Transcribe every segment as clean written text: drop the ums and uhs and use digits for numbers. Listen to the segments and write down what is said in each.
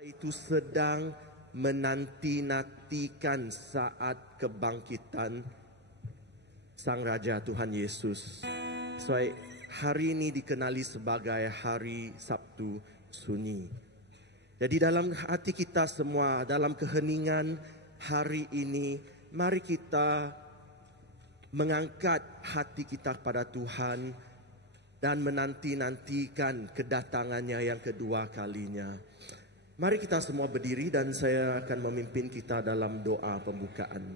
itu sedang menanti-nantikan saat kebangkitan Sang Raja Tuhan Yesus. So, hari ini dikenali sebagai hari Sabtu Sunyi. Jadi dalam hati kita semua, dalam keheningan hari ini, mari kita mengangkat hati kita pada Tuhan dan menanti-nantikan kedatangannya yang kedua kalinya. Mari kita semua berdiri dan saya akan memimpin kita dalam doa pembukaan.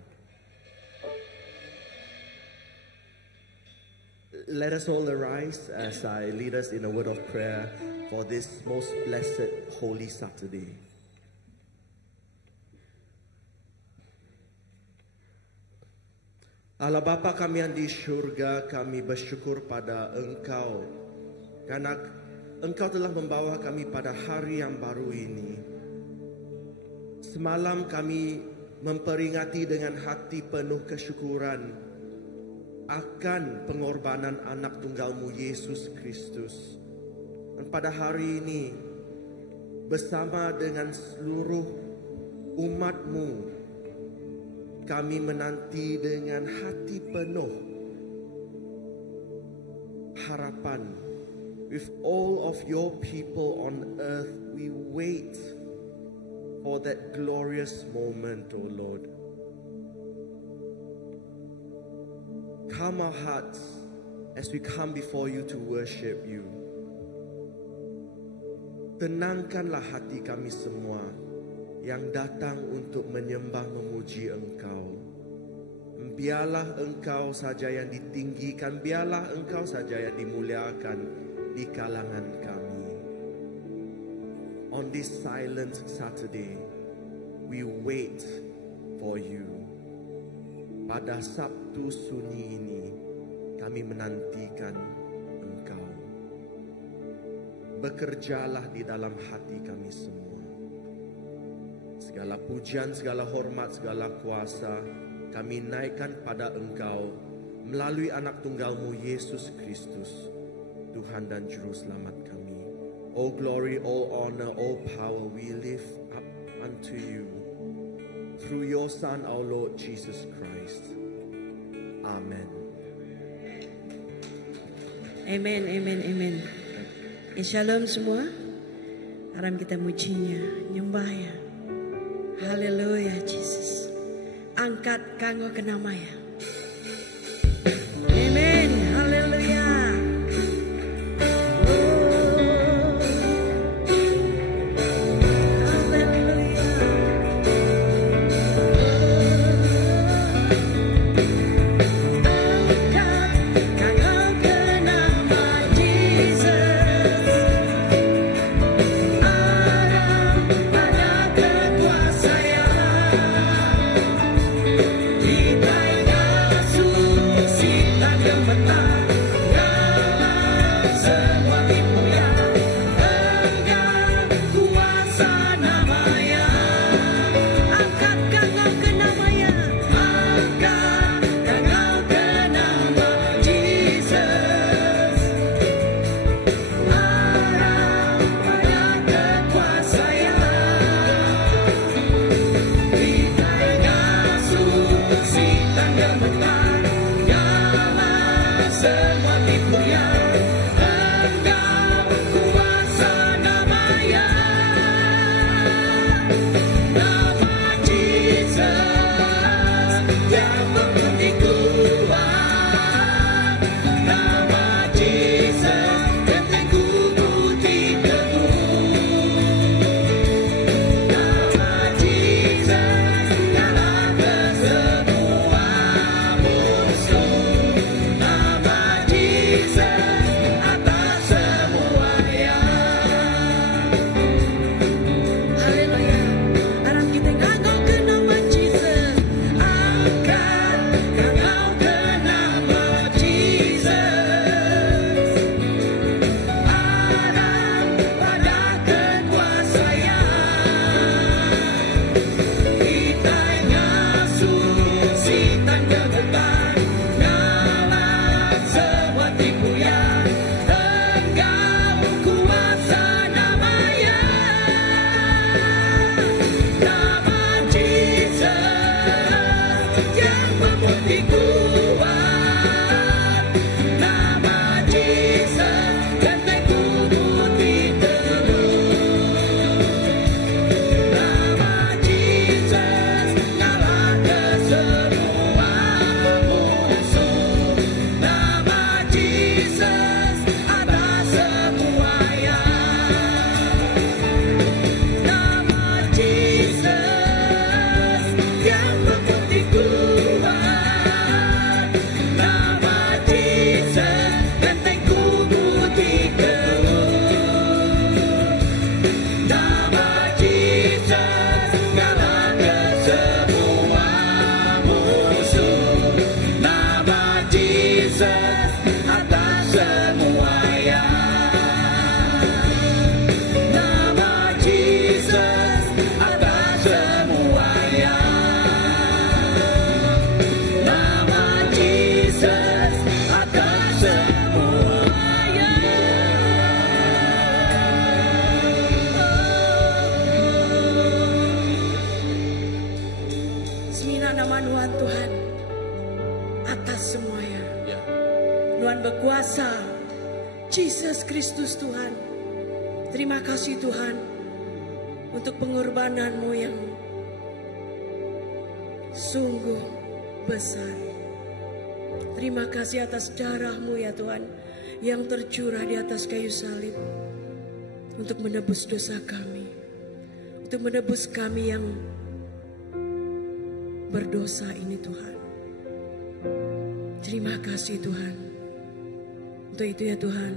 Let us all arise as I lead us in a word of prayer for this most blessed Holy Saturday. Allah Bapa kami yang di syurga, kami bersyukur pada Engkau karena Engkau telah membawa kami pada hari yang baru ini. Semalam kami memperingati dengan hati penuh kesyukuran akan pengorbanan anak tunggal-Mu Yesus Kristus. Dan pada hari ini bersama dengan seluruh umat-Mu, kami menanti dengan hati penuh harapan. With all of your people on earth, we wait for that glorious moment, O Lord. Calm our hearts as we come before you to worship you. Tenangkanlah hati kami semua yang datang untuk menyembah memuji Engkau. Biarlah Engkau saja yang ditinggikan, biarlah Engkau saja yang dimuliakan di kalangan kami. On this silent Saturday, we wait for you. Pada Sabtu Sunyi ini, kami menantikan Engkau. Bekerjalah di dalam hati kami semua. Segala pujian, segala hormat, segala kuasa kami naikkan pada Engkau melalui anak tunggal-Mu Yesus Kristus, Tuhan dan Juru Selamat kami. All glory, all honor, all power we lift up unto you through your Son, our Lord Jesus Christ. Amen. Amen, amen, amen. Shalom semua. Haram kita mujinya, nyembahnya. Haleluya Jesus. Angkat kanggo kenamaya. Amen. Haleluya. atas semuanya. Nama Jesus atas semuanya. Semina nama Tuhan Tuhan atas semuanya. Tuhan berkuasa. Jesus Kristus Tuhan. Terima kasih Tuhan untuk pengorbanan-Mu yang sungguh besar. Terima kasih atas darah-Mu ya Tuhan yang tercurah di atas kayu salib untuk menebus dosa kami, untuk menebus kami yang berdosa ini Tuhan. Terima kasih Tuhan. Untuk itu ya Tuhan,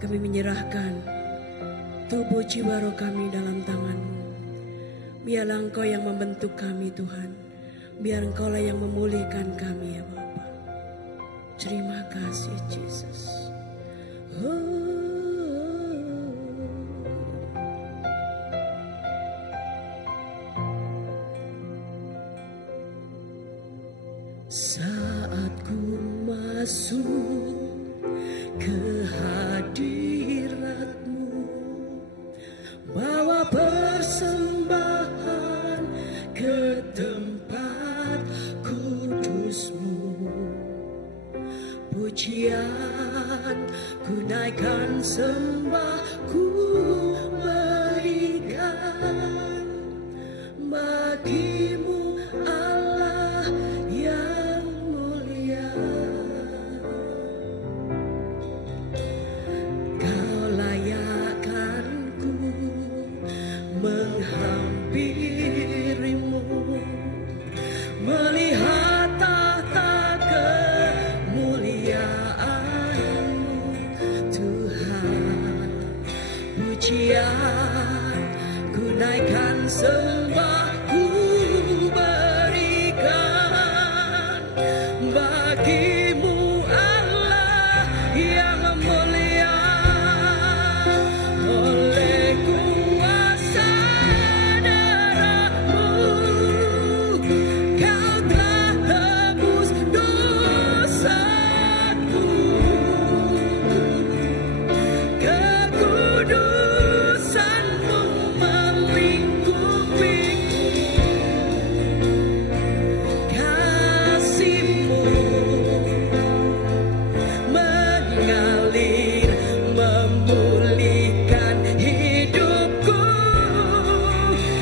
kami menyerahkan tubuh jiwa roh kami dalam tangan-Mu. Biarlah Engkau yang membentuk kami Tuhan. Biar Engkau lah yang memulihkan kami ya Bapa. Terima kasih Yesus. Saat ku masuk ke hadirat-Mu, bawa persembahan ke tempat kudus-Mu. Pujian ku naikkan, sembah ku berikan bagi-Mu Allah yang mulia. Kau layakkan ku menghampiri-Mu, melihat tahta kemuliaan-Mu Tuhan. Pujian ku naikkan, sembah ku berikan bagi-Mu Allah yang mulia. Oleh kuasa darah-Mu Kau telah tebus dosaku. Kekudusan-Mu melingkupiku. Kasih-Mu mengalir, memulihkan hidupku.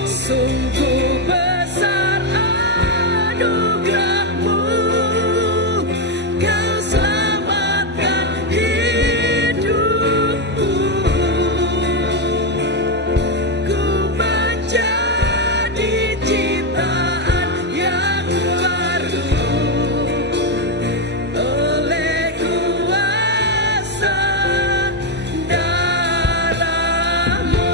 Sungguh besar anugerah-Mu, Kau selamatkan hidupku. Ku menjadi ciptaan yang baru oleh kuasa darah-Mu.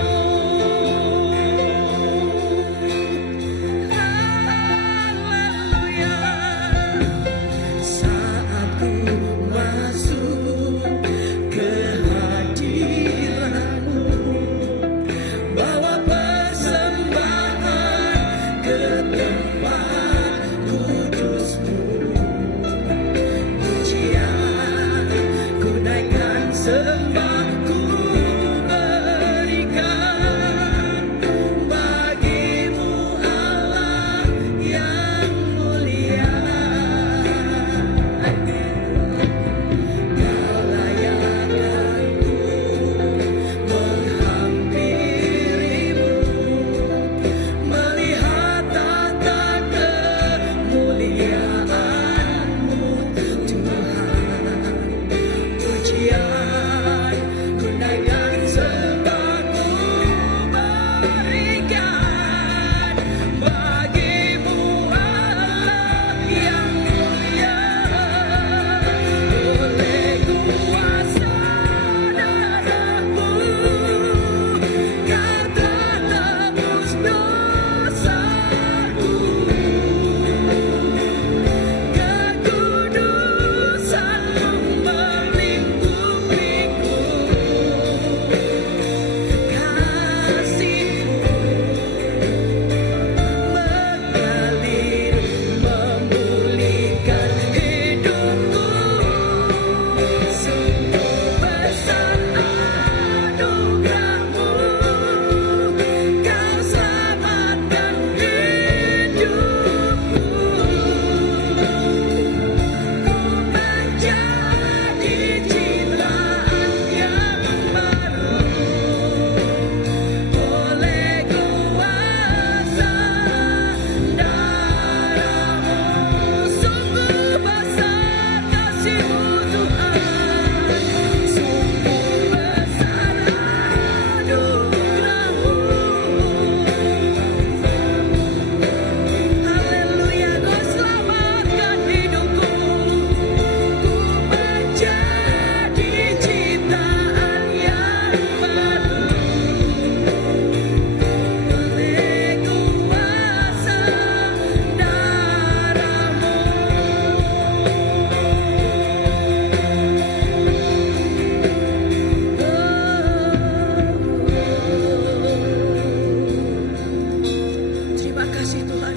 kasih Tuhan,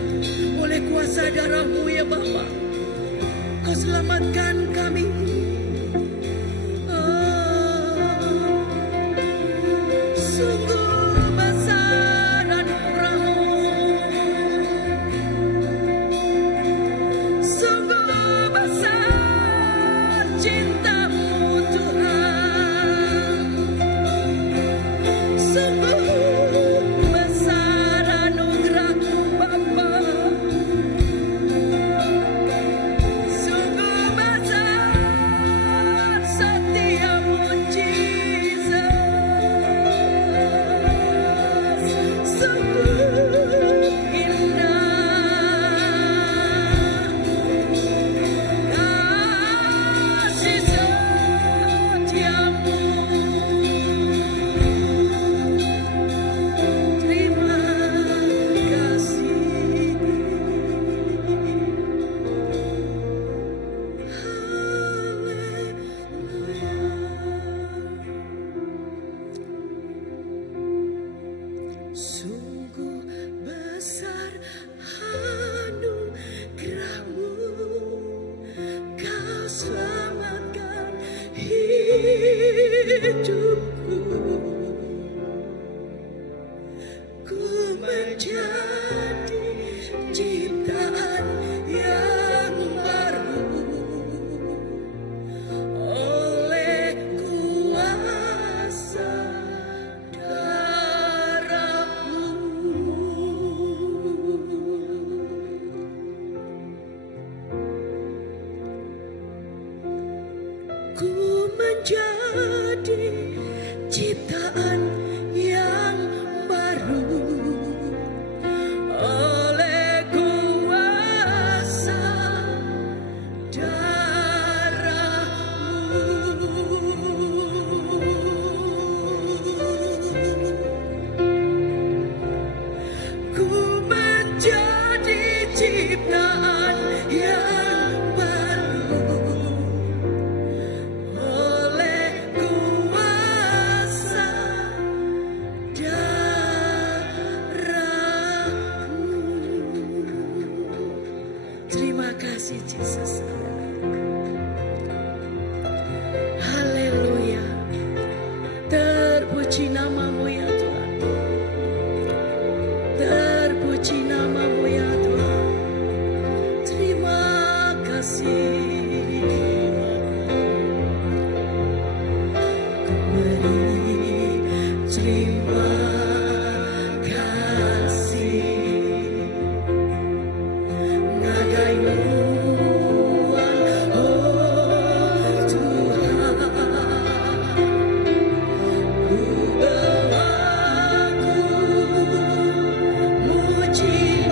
oleh kuasa darah-Mu ya Bapa, Kau selamatkan kami. Sungguh besar anugerah-Mu, sungguh besar cinta-Mu Tuhan, sungguh besar anugerah-Mu Bapa, sungguh besar setia-Mu Jesus, sungguh indah kasih setiamu. Terima kasih. Haleluya. Sungguh besar anugerah-Mu, Kau selamatkan hidupku. Ku menjadi ciptaan yang baru oleh kuasa darah-Mu. Ku menjadi ciptaan yang baru oleh kuasa darah-Mu. Ku menjadi ciptaan yang baru oleh kuasa darah-Mu. Terima kasih Yesus. Haleluya. Terpuji nama-Mu ya Tuhan. Terpuji nama-Mu ya Tuhan. Terima kasih. Beri terima kasih. Ngagaimuan oh Tuhan, ku bawaku muji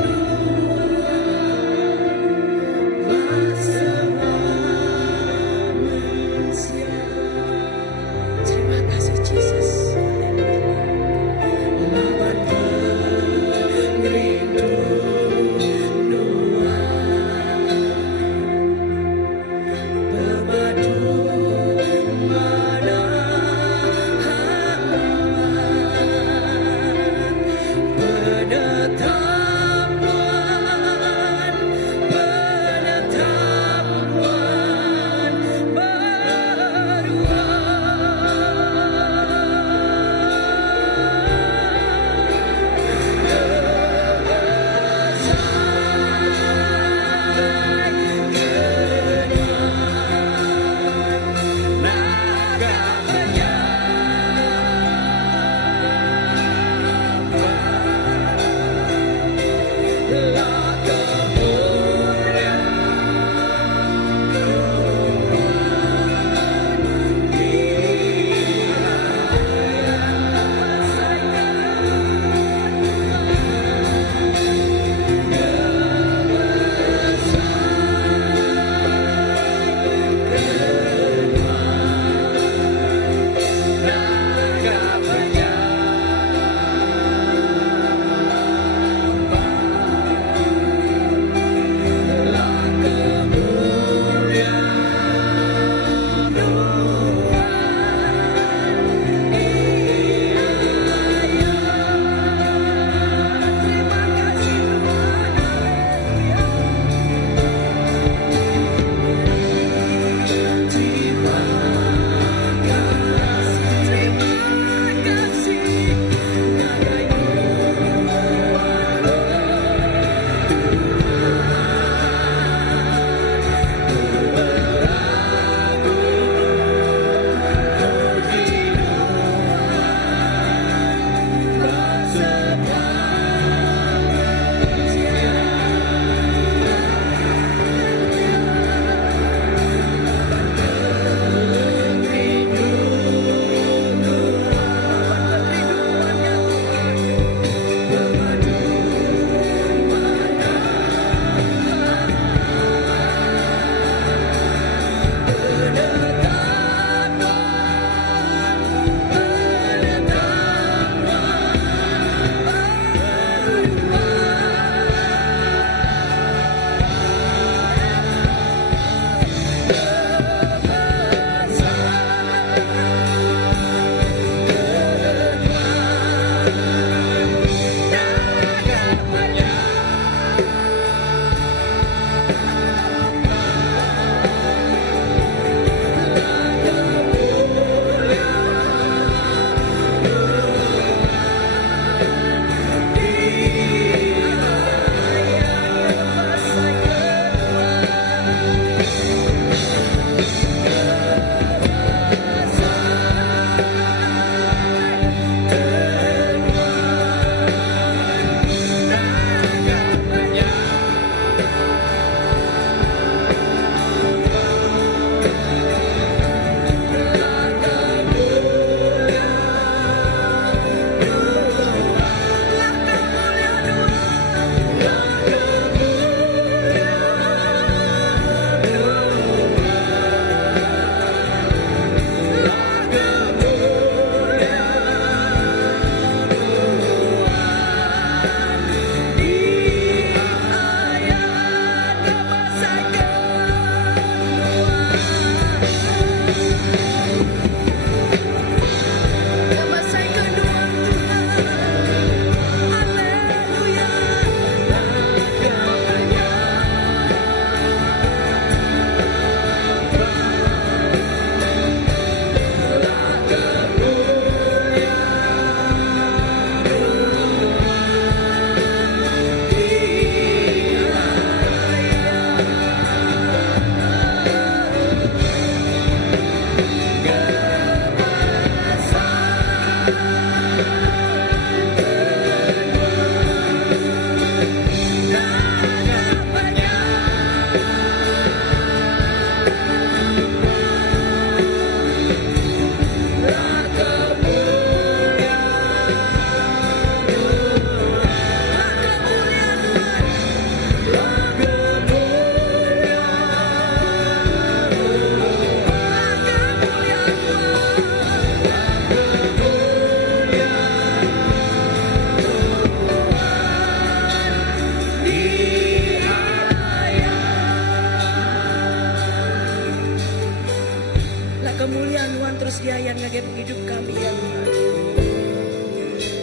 Tuhan terus diayan ngage hidup kami ya Tuhan.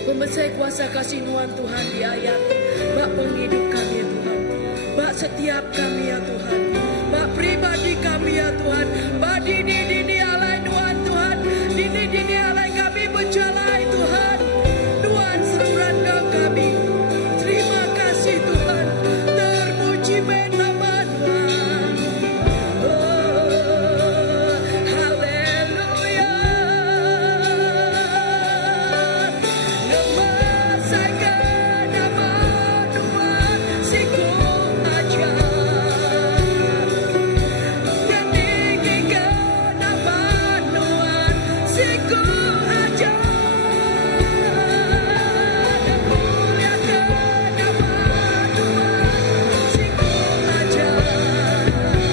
Pembesar kuasa kasih Tuhan diayan bak penghidup kami ya Tuhan. Bak setiap kami ya Tuhan. Bak pribadi kami ya Tuhan. Bak dini alai Tuhan. Dini alai kami berjalan Tuhan. Tuhan seluruh Engkau kami. Terima kasih Tuhan. Terpuji nama Tuhan. Oh, haleluya. Memasakkan nama Tuhan siku aja. Dan tinggikan nama Tuhan siku aja. Dan muliakan nama Tuhan siku aja. Jesus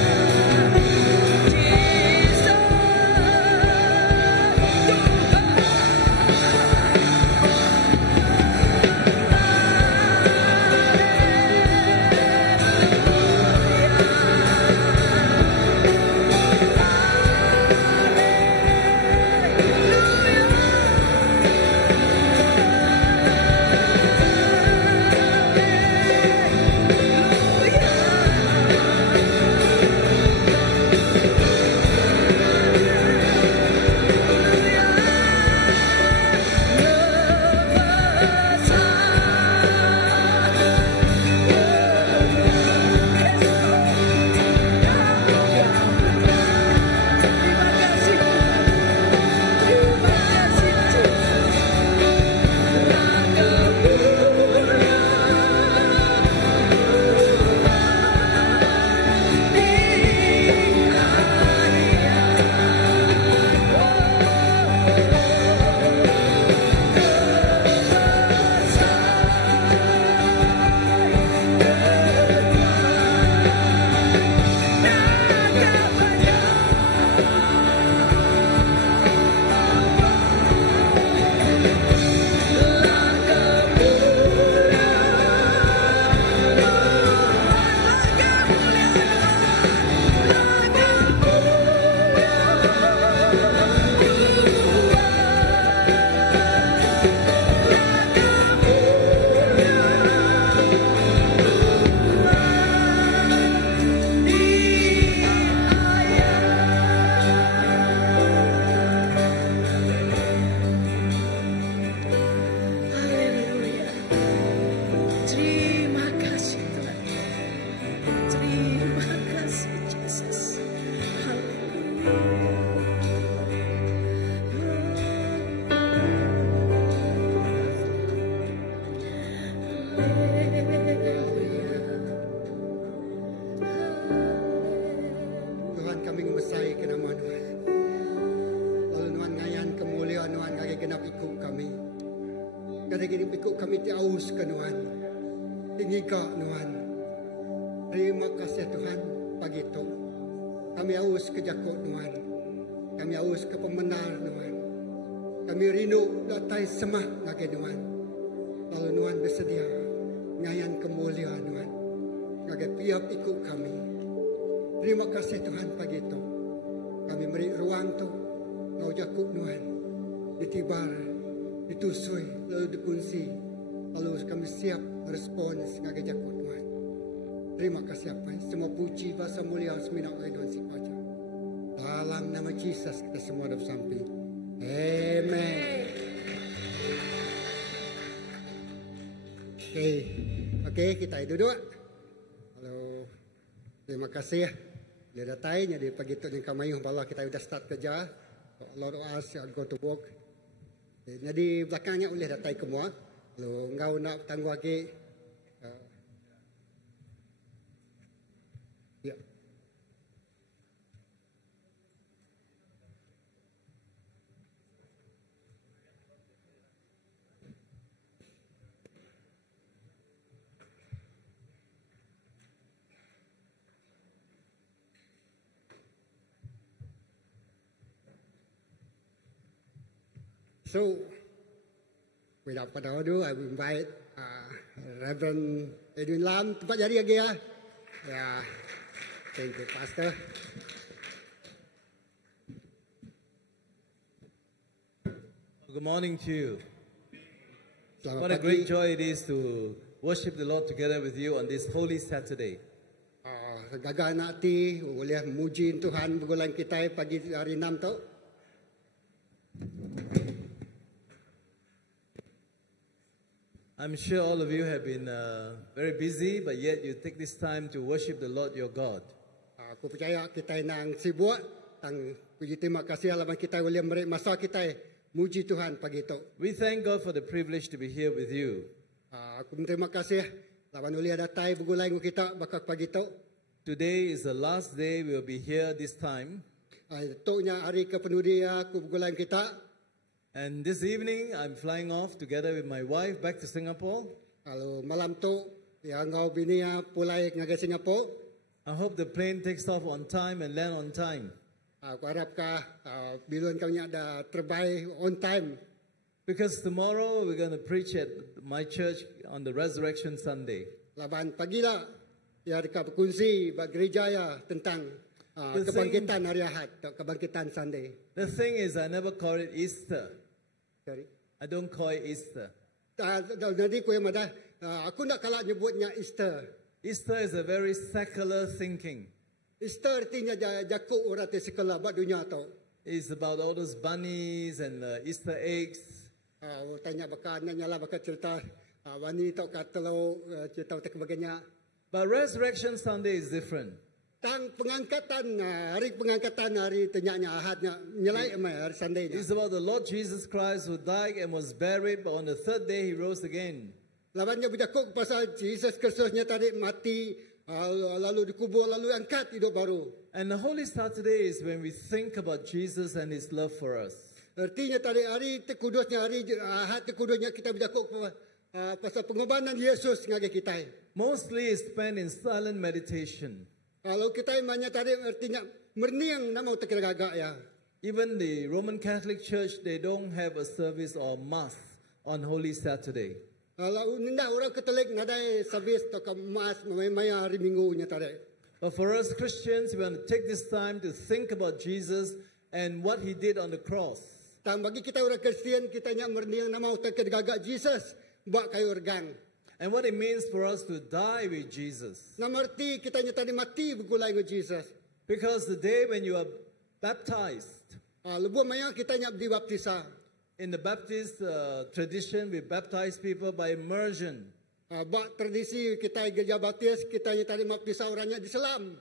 Haleluya. Terima kasih Tuhan. Terima kasih Yesus. Tuhan kami membesai ke nama Tuhan. Lalu Tuhan ngayan kemuliaan Tuhan kaki genap ikut kami. Kadang-kadang ikut kami tiaus ke Tuhan. Tinggi ke Tuhan. Terima kasih Tuhan pagi itu. Kami aus ke Jakut Tuhan. Kami aus ke pembenar Tuhan. Kami rindu datai semah lagi Tuhan. Lalu Tuhan bersedia ngayan kemuliaan Tuhan. Ngage piap ikut kami. Terima kasih Tuhan pagi itu. Kami beri ruang tu. Kau Jakut Tuhan. Ditibar, ditusui, lalu dikunci. Lalu kami siap respons ngage Jakut Tuhan. Terima kasih apa semua puji bahasa mulia seminak oleh Tuhan Sipaja. Dalam nama Yesus kita semua dah sampai. Amen. Okey, kita duduk. Halo. Terima kasih ya. Dia datang jadi pagi tu dengan kami Allah kita sudah start kerja. Allah doa siap go to work. Jadi belakangnya boleh datang ke semua. Kalau engkau nak tangguh lagi ya. So, without further ado, I will invite Reverend Edwin Lam. Tempat jadi lagi ya. Ya, thank you, Pastor. Good morning to you. Selamat What a pagi. great joy it is to worship the Lord together with you on this Holy Saturday. Gagah nak ti boleh muji Tuhan bergulang kita pagi hari 6 tu. I'm sure all of you have been very busy, but yet you take this time to worship the Lord your God. Aku percaya kita nang sibuk tang puji terima kasih alaman kita boleh beri masa kita muji Tuhan pagi tu. We thank God for the privilege to be here with you. Aku terima kasih lawan boleh datang bergulang kita bakal pagi tu. Today is the last day we will be here this time. Toknya hari kepenuh aku bergulang kita. And this evening I'm flying off together with my wife back to Singapore. Kalau malam tu yang ngau bini pulai ngagai Singapura. I hope the plane takes off on time and land on time. Aku harap bilun kau ada terbaik on time. Because tomorrow we're going to preach at my church on the Resurrection Sunday. Laban pagilah ya dekat berkongsi bagi gereja ya tentang kebangkitan hari Ahad, kebangkitan Sunday. The thing is, I never call it Easter. Sorry. I don't call it Easter. Jadi aku yang ada, aku nak kalah nyebutnya Easter. Easter is a very secular thinking. Easter artinya jakuk orang di sekolah buat dunia tu. It's about all those bunnies and Easter eggs. Tanya bakal nyala bakal cerita wanita kat telur cerita tak sebagainya. But Resurrection Sunday is different. Tang pengangkatan hari tenyanya Ahadnya nyelai hari Sunday. It's about the Lord Jesus Christ who died and was buried, but on the third day he rose again. Lawannya berjakuk pasal Jesus Kristusnya tadi mati lalu dikubur lalu angkat hidup baru. And the Holy Saturday is when we think about Jesus and his love for us. Artinya tadi hari terkudusnya hari Ahad terkudusnya kita berjakuk pasal pengorbanan Yesus ngagai kita. Mostly is spent in silent meditation. Kalau kita imannya tadi artinya merniang nama utak gagak ya. Even the Roman Catholic Church, they don't have a service or mass on Holy Saturday. Kalau ninda orang Katolik nadai servis atau mas maya hari Minggunya tadi. But for us Christians, we want to take this time to think about Jesus and what he did on the cross. Dan bagi kita orang Kristian, kita nya merniang nama utak gagak Jesus buat kayu organ. And what it means for us to die with Jesus. Namerti kita nya tadi mati bergulai dengan Jesus. Because the day when you are baptized, lebuh maya kita nya dibaptisa. in the Baptist tradition, we baptize people by immersion. Buat tradisi kita gereja baptis, kita nya tadi baptisa orangnya di selam.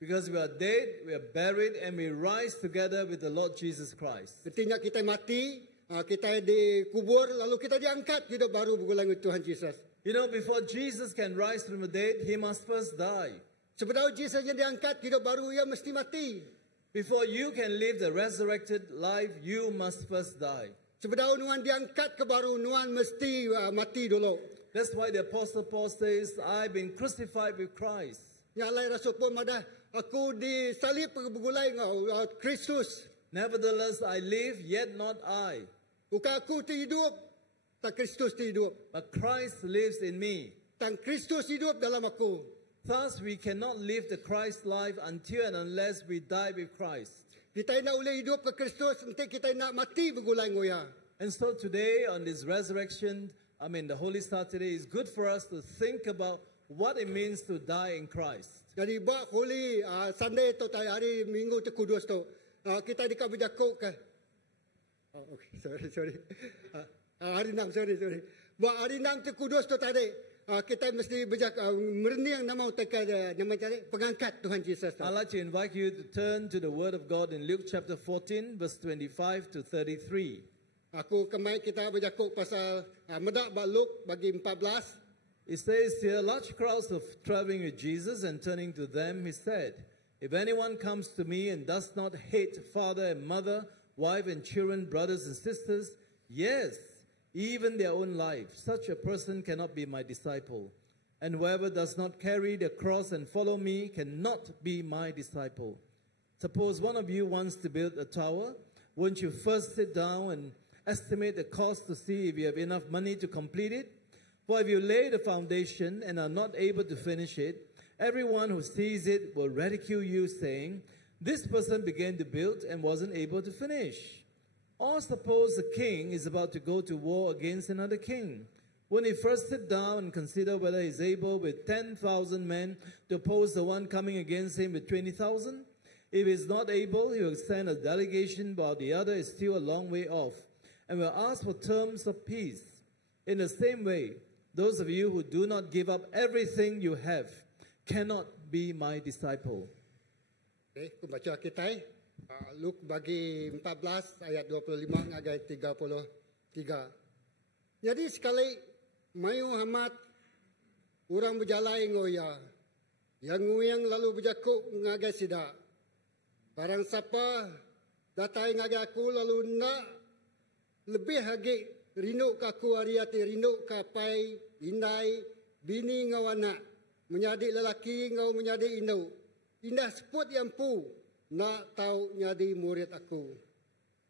Because we are dead, we are buried, and we rise together with the Lord Jesus Christ. Artinya kita mati, kita dikubur, lalu kita diangkat hidup baru bergulai dengan Tuhan Yesus. You know, before Jesus can rise from the dead, he must first die. Sebelum Jesus yang diangkat hidup baru, ia mesti mati. Before you can live the resurrected life, you must first die. Sebelum Nuhan diangkat ke baru, Nuhan mesti mati dulu. That's why the Apostle Paul says, I've been crucified with Christ. Nyalai Rasul pun madah, aku disalib bergulai dengan Kristus. Nevertheless, I live, yet not I. Bukan aku hidup, tak Kristus hidup. But Christ lives in me. Dan Kristus hidup dalam aku. Thus, we cannot live the Christ life until and unless we die with Christ. Kita nak boleh hidup ke Kristus, nanti kita nak mati bergulai ngoya. And so today, on this resurrection, the Holy Saturday, is good for us to think about what it means to die in Christ. Jadi buat Holy Sunday tu hari Minggu tu kudus tu, kita dekat berjakuk ke. Okay, sorry. Hari 6, sorry. Buat hari 6 tu kudus tu tadi, kita mesti merniang nama pengangkat Tuhan Yesus. I'd like to invite you to turn to the Word of God in Luke chapter 14, verse 25 to 33. Aku kemarin kita berjakuk pasal medak Luke bagi 14. It says here, large crowds of traveling with Jesus, and turning to them, he said, if anyone comes to me and does not hate father and mother, wife and children, brothers and sisters, yes, even their own life, such a person cannot be my disciple. And whoever does not carry the cross and follow me cannot be my disciple. Suppose one of you wants to build a tower. Won't you first sit down and estimate the cost to see if you have enough money to complete it? For if you lay the foundation and are not able to finish it, everyone who sees it will ridicule you, saying, this person began to build and wasn't able to finish. Or suppose a king is about to go to war against another king. Won't he first sit down and consider whether he is able with 10,000 men to oppose the one coming against him with 20,000? If he is not able, he will send a delegation, while the other is still a long way off, and will ask for terms of peace. In the same way, those of you who do not give up everything you have cannot be my disciple. Okay, pembaca kita Luke bagi 14 ayat 25 ngagai 33. Jadi sekali mayu hamat orang berjalan ngoya yang nguyang lalu berjakuk ngagai sida. Barang siapa datai ngagai aku lalu nak lebih lagi rindu kaku ariati rindu kapai indai bini ngau anak menjadi lelaki ngau menjadi indau. Indah seput yang pu nak tahu nyadi murid aku.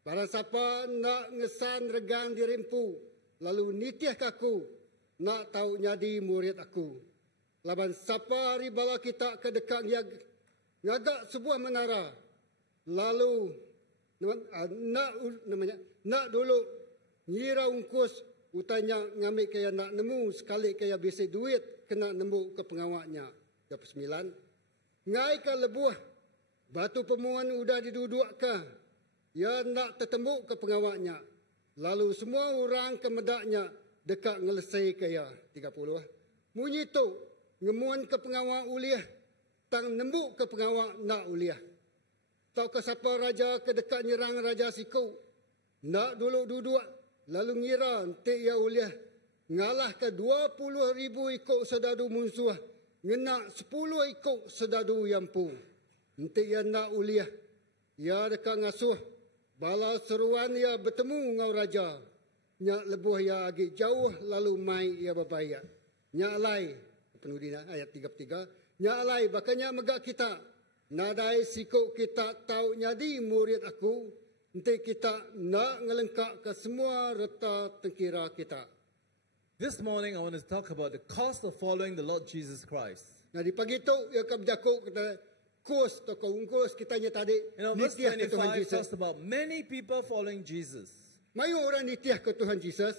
Barang siapa nak ngesan regang dirimpu, lalu nitiah kaku, nak tahu nyadi murid aku. Laban siapa ribala kita ke dekat ngagak sebuah menara, lalu nak dulu ngira ungkus utanya ngambil kaya nak nemu sekali kaya bisi duit kena nemu ke pengawaknya. 9. Ngai ka lebuah batu pemuan udah didudukkan. Ya nak tertemu ke pengawaknya. Lalu semua orang ke medaknya dekat ngelesai kaya. 30. Munyi tu ngemuan ke pengawak uliah. Tang nembuk ke pengawak nak uliah. Tahu ke siapa raja ke dekat nyerang raja siku. Nak dulu duduk. Lalu ngira nanti ya uliah. Ngalah ke 20,000 ikut sedadu musuh. Ngenak 10 ikut sedadu yang pu. Nanti ia nak uliah. Ia dekat ngasuh. Bala seruan ia bertemu ngau raja. Nyak lebuh ia agak jauh lalu mai ia berbayar. Nyak alai. Penudina ayat 33. Nyak alai bakanya megak kita. Nadai sikuk kita tahu nyadi murid aku. Nanti kita nak ngelengkak ke semua reta tengkira kita. This morning I want to talk about the cost of following the Lord Jesus Christ. Nah di pagi tu ia akan berjakuk kita kos atau ungkus kitanya tadi. Verse Nitiah ke Tuhan 25 Yesus. talks about many people following Jesus. Mayu orang nitiah ke Tuhan Yesus.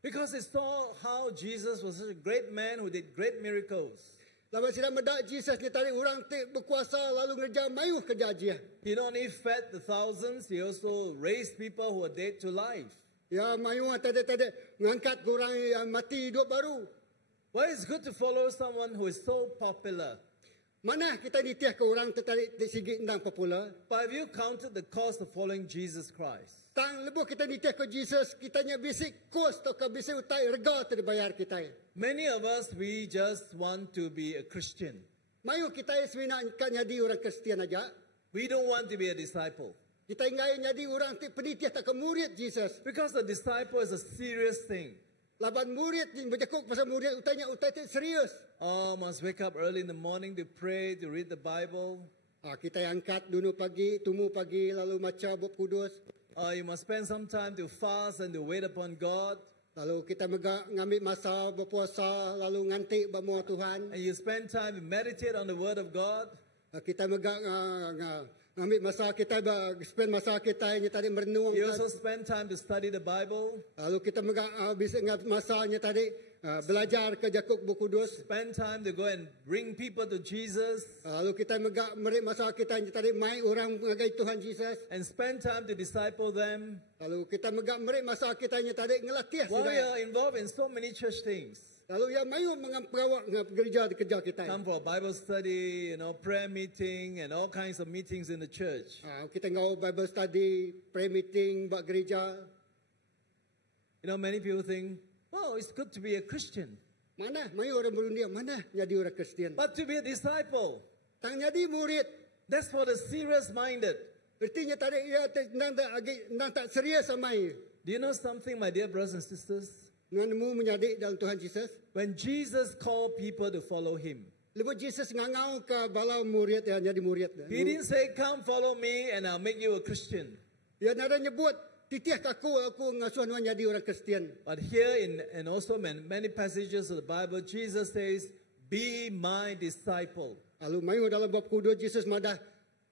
Because they saw how Jesus was such a great man who did great miracles. Lawan sidang medak Jesus ni tadi orang tik berkuasa lalu ngerja mayu kerja dia. He not only fed the thousands, he also raised people who were dead to life. Ya mayu tadi ngangkat orang yang mati hidup baru. Why it's good to follow someone who is so popular? Mana kita nitiah ke orang tertarik di segi endang popular. But have you counted the cost of following Jesus Christ? Tang lebuh kita nitiah ke Jesus, kitanya bisik kos atau ke bisik utai rega terbayar kita. Many of us, we just want to be a Christian. Mayu kita sebenarnya kan jadi orang Kristian aja. We don't want to be a disciple. Kita ingat jadi orang penitiah tak ke murid Jesus. Because a disciple is a serious thing. Laban murid yang berjakuk pasal murid utai tu serius. Oh, must wake up early in the morning to pray, to read the Bible. Kita angkat dulu pagi, tumu pagi lalu maca bab kudus. You must spend some time to fast and to wait upon God. Lalu kita ngambil masa berpuasa lalu ngantik bamu Tuhan. And you spend time to meditate on the Word of God. Kita ambil masa kita spend masa kita ini tadi merenung. You also spend time to study the Bible. Lalu kita bisa masanya tadi belajar ke Jakub buku kudus. Spend time to go and bring people to Jesus. Lalu kita merik masa kita ini tadi mai orang mengagai Tuhan Jesus. And spend time to disciple them. Lalu kita merik masa kita ini tadi ngelatih. While we are involved in so many church things. Lalu yang mayu mengawak gereja kerja kita. Come for a Bible study, prayer meeting and all kinds of meetings in the church. Kita ngau Bible study, prayer meeting, buat gereja. Many people think, oh, it's good to be a Christian. Mana? Mayu orang berundia, mana jadi orang Kristian? But to be a disciple, tang jadi murid. that's for the serious-minded. Artinya tadi ia nang tak serius sama ia. Do you know something, my dear brothers and sisters? Nganmu menyadik dalam Tuhan Yesus. When Jesus called people to follow him, lepas Jesus ngangau ke bala murid yang jadi murid. he didn't say, come follow me and I'll make you a Christian. Dia nada nyebut, titiah aku ngasuh nuan jadi orang Kristian. But here and also in many passages of the Bible, Jesus says, be my disciple. Lalu mayu dalam bab kudus Jesus madah,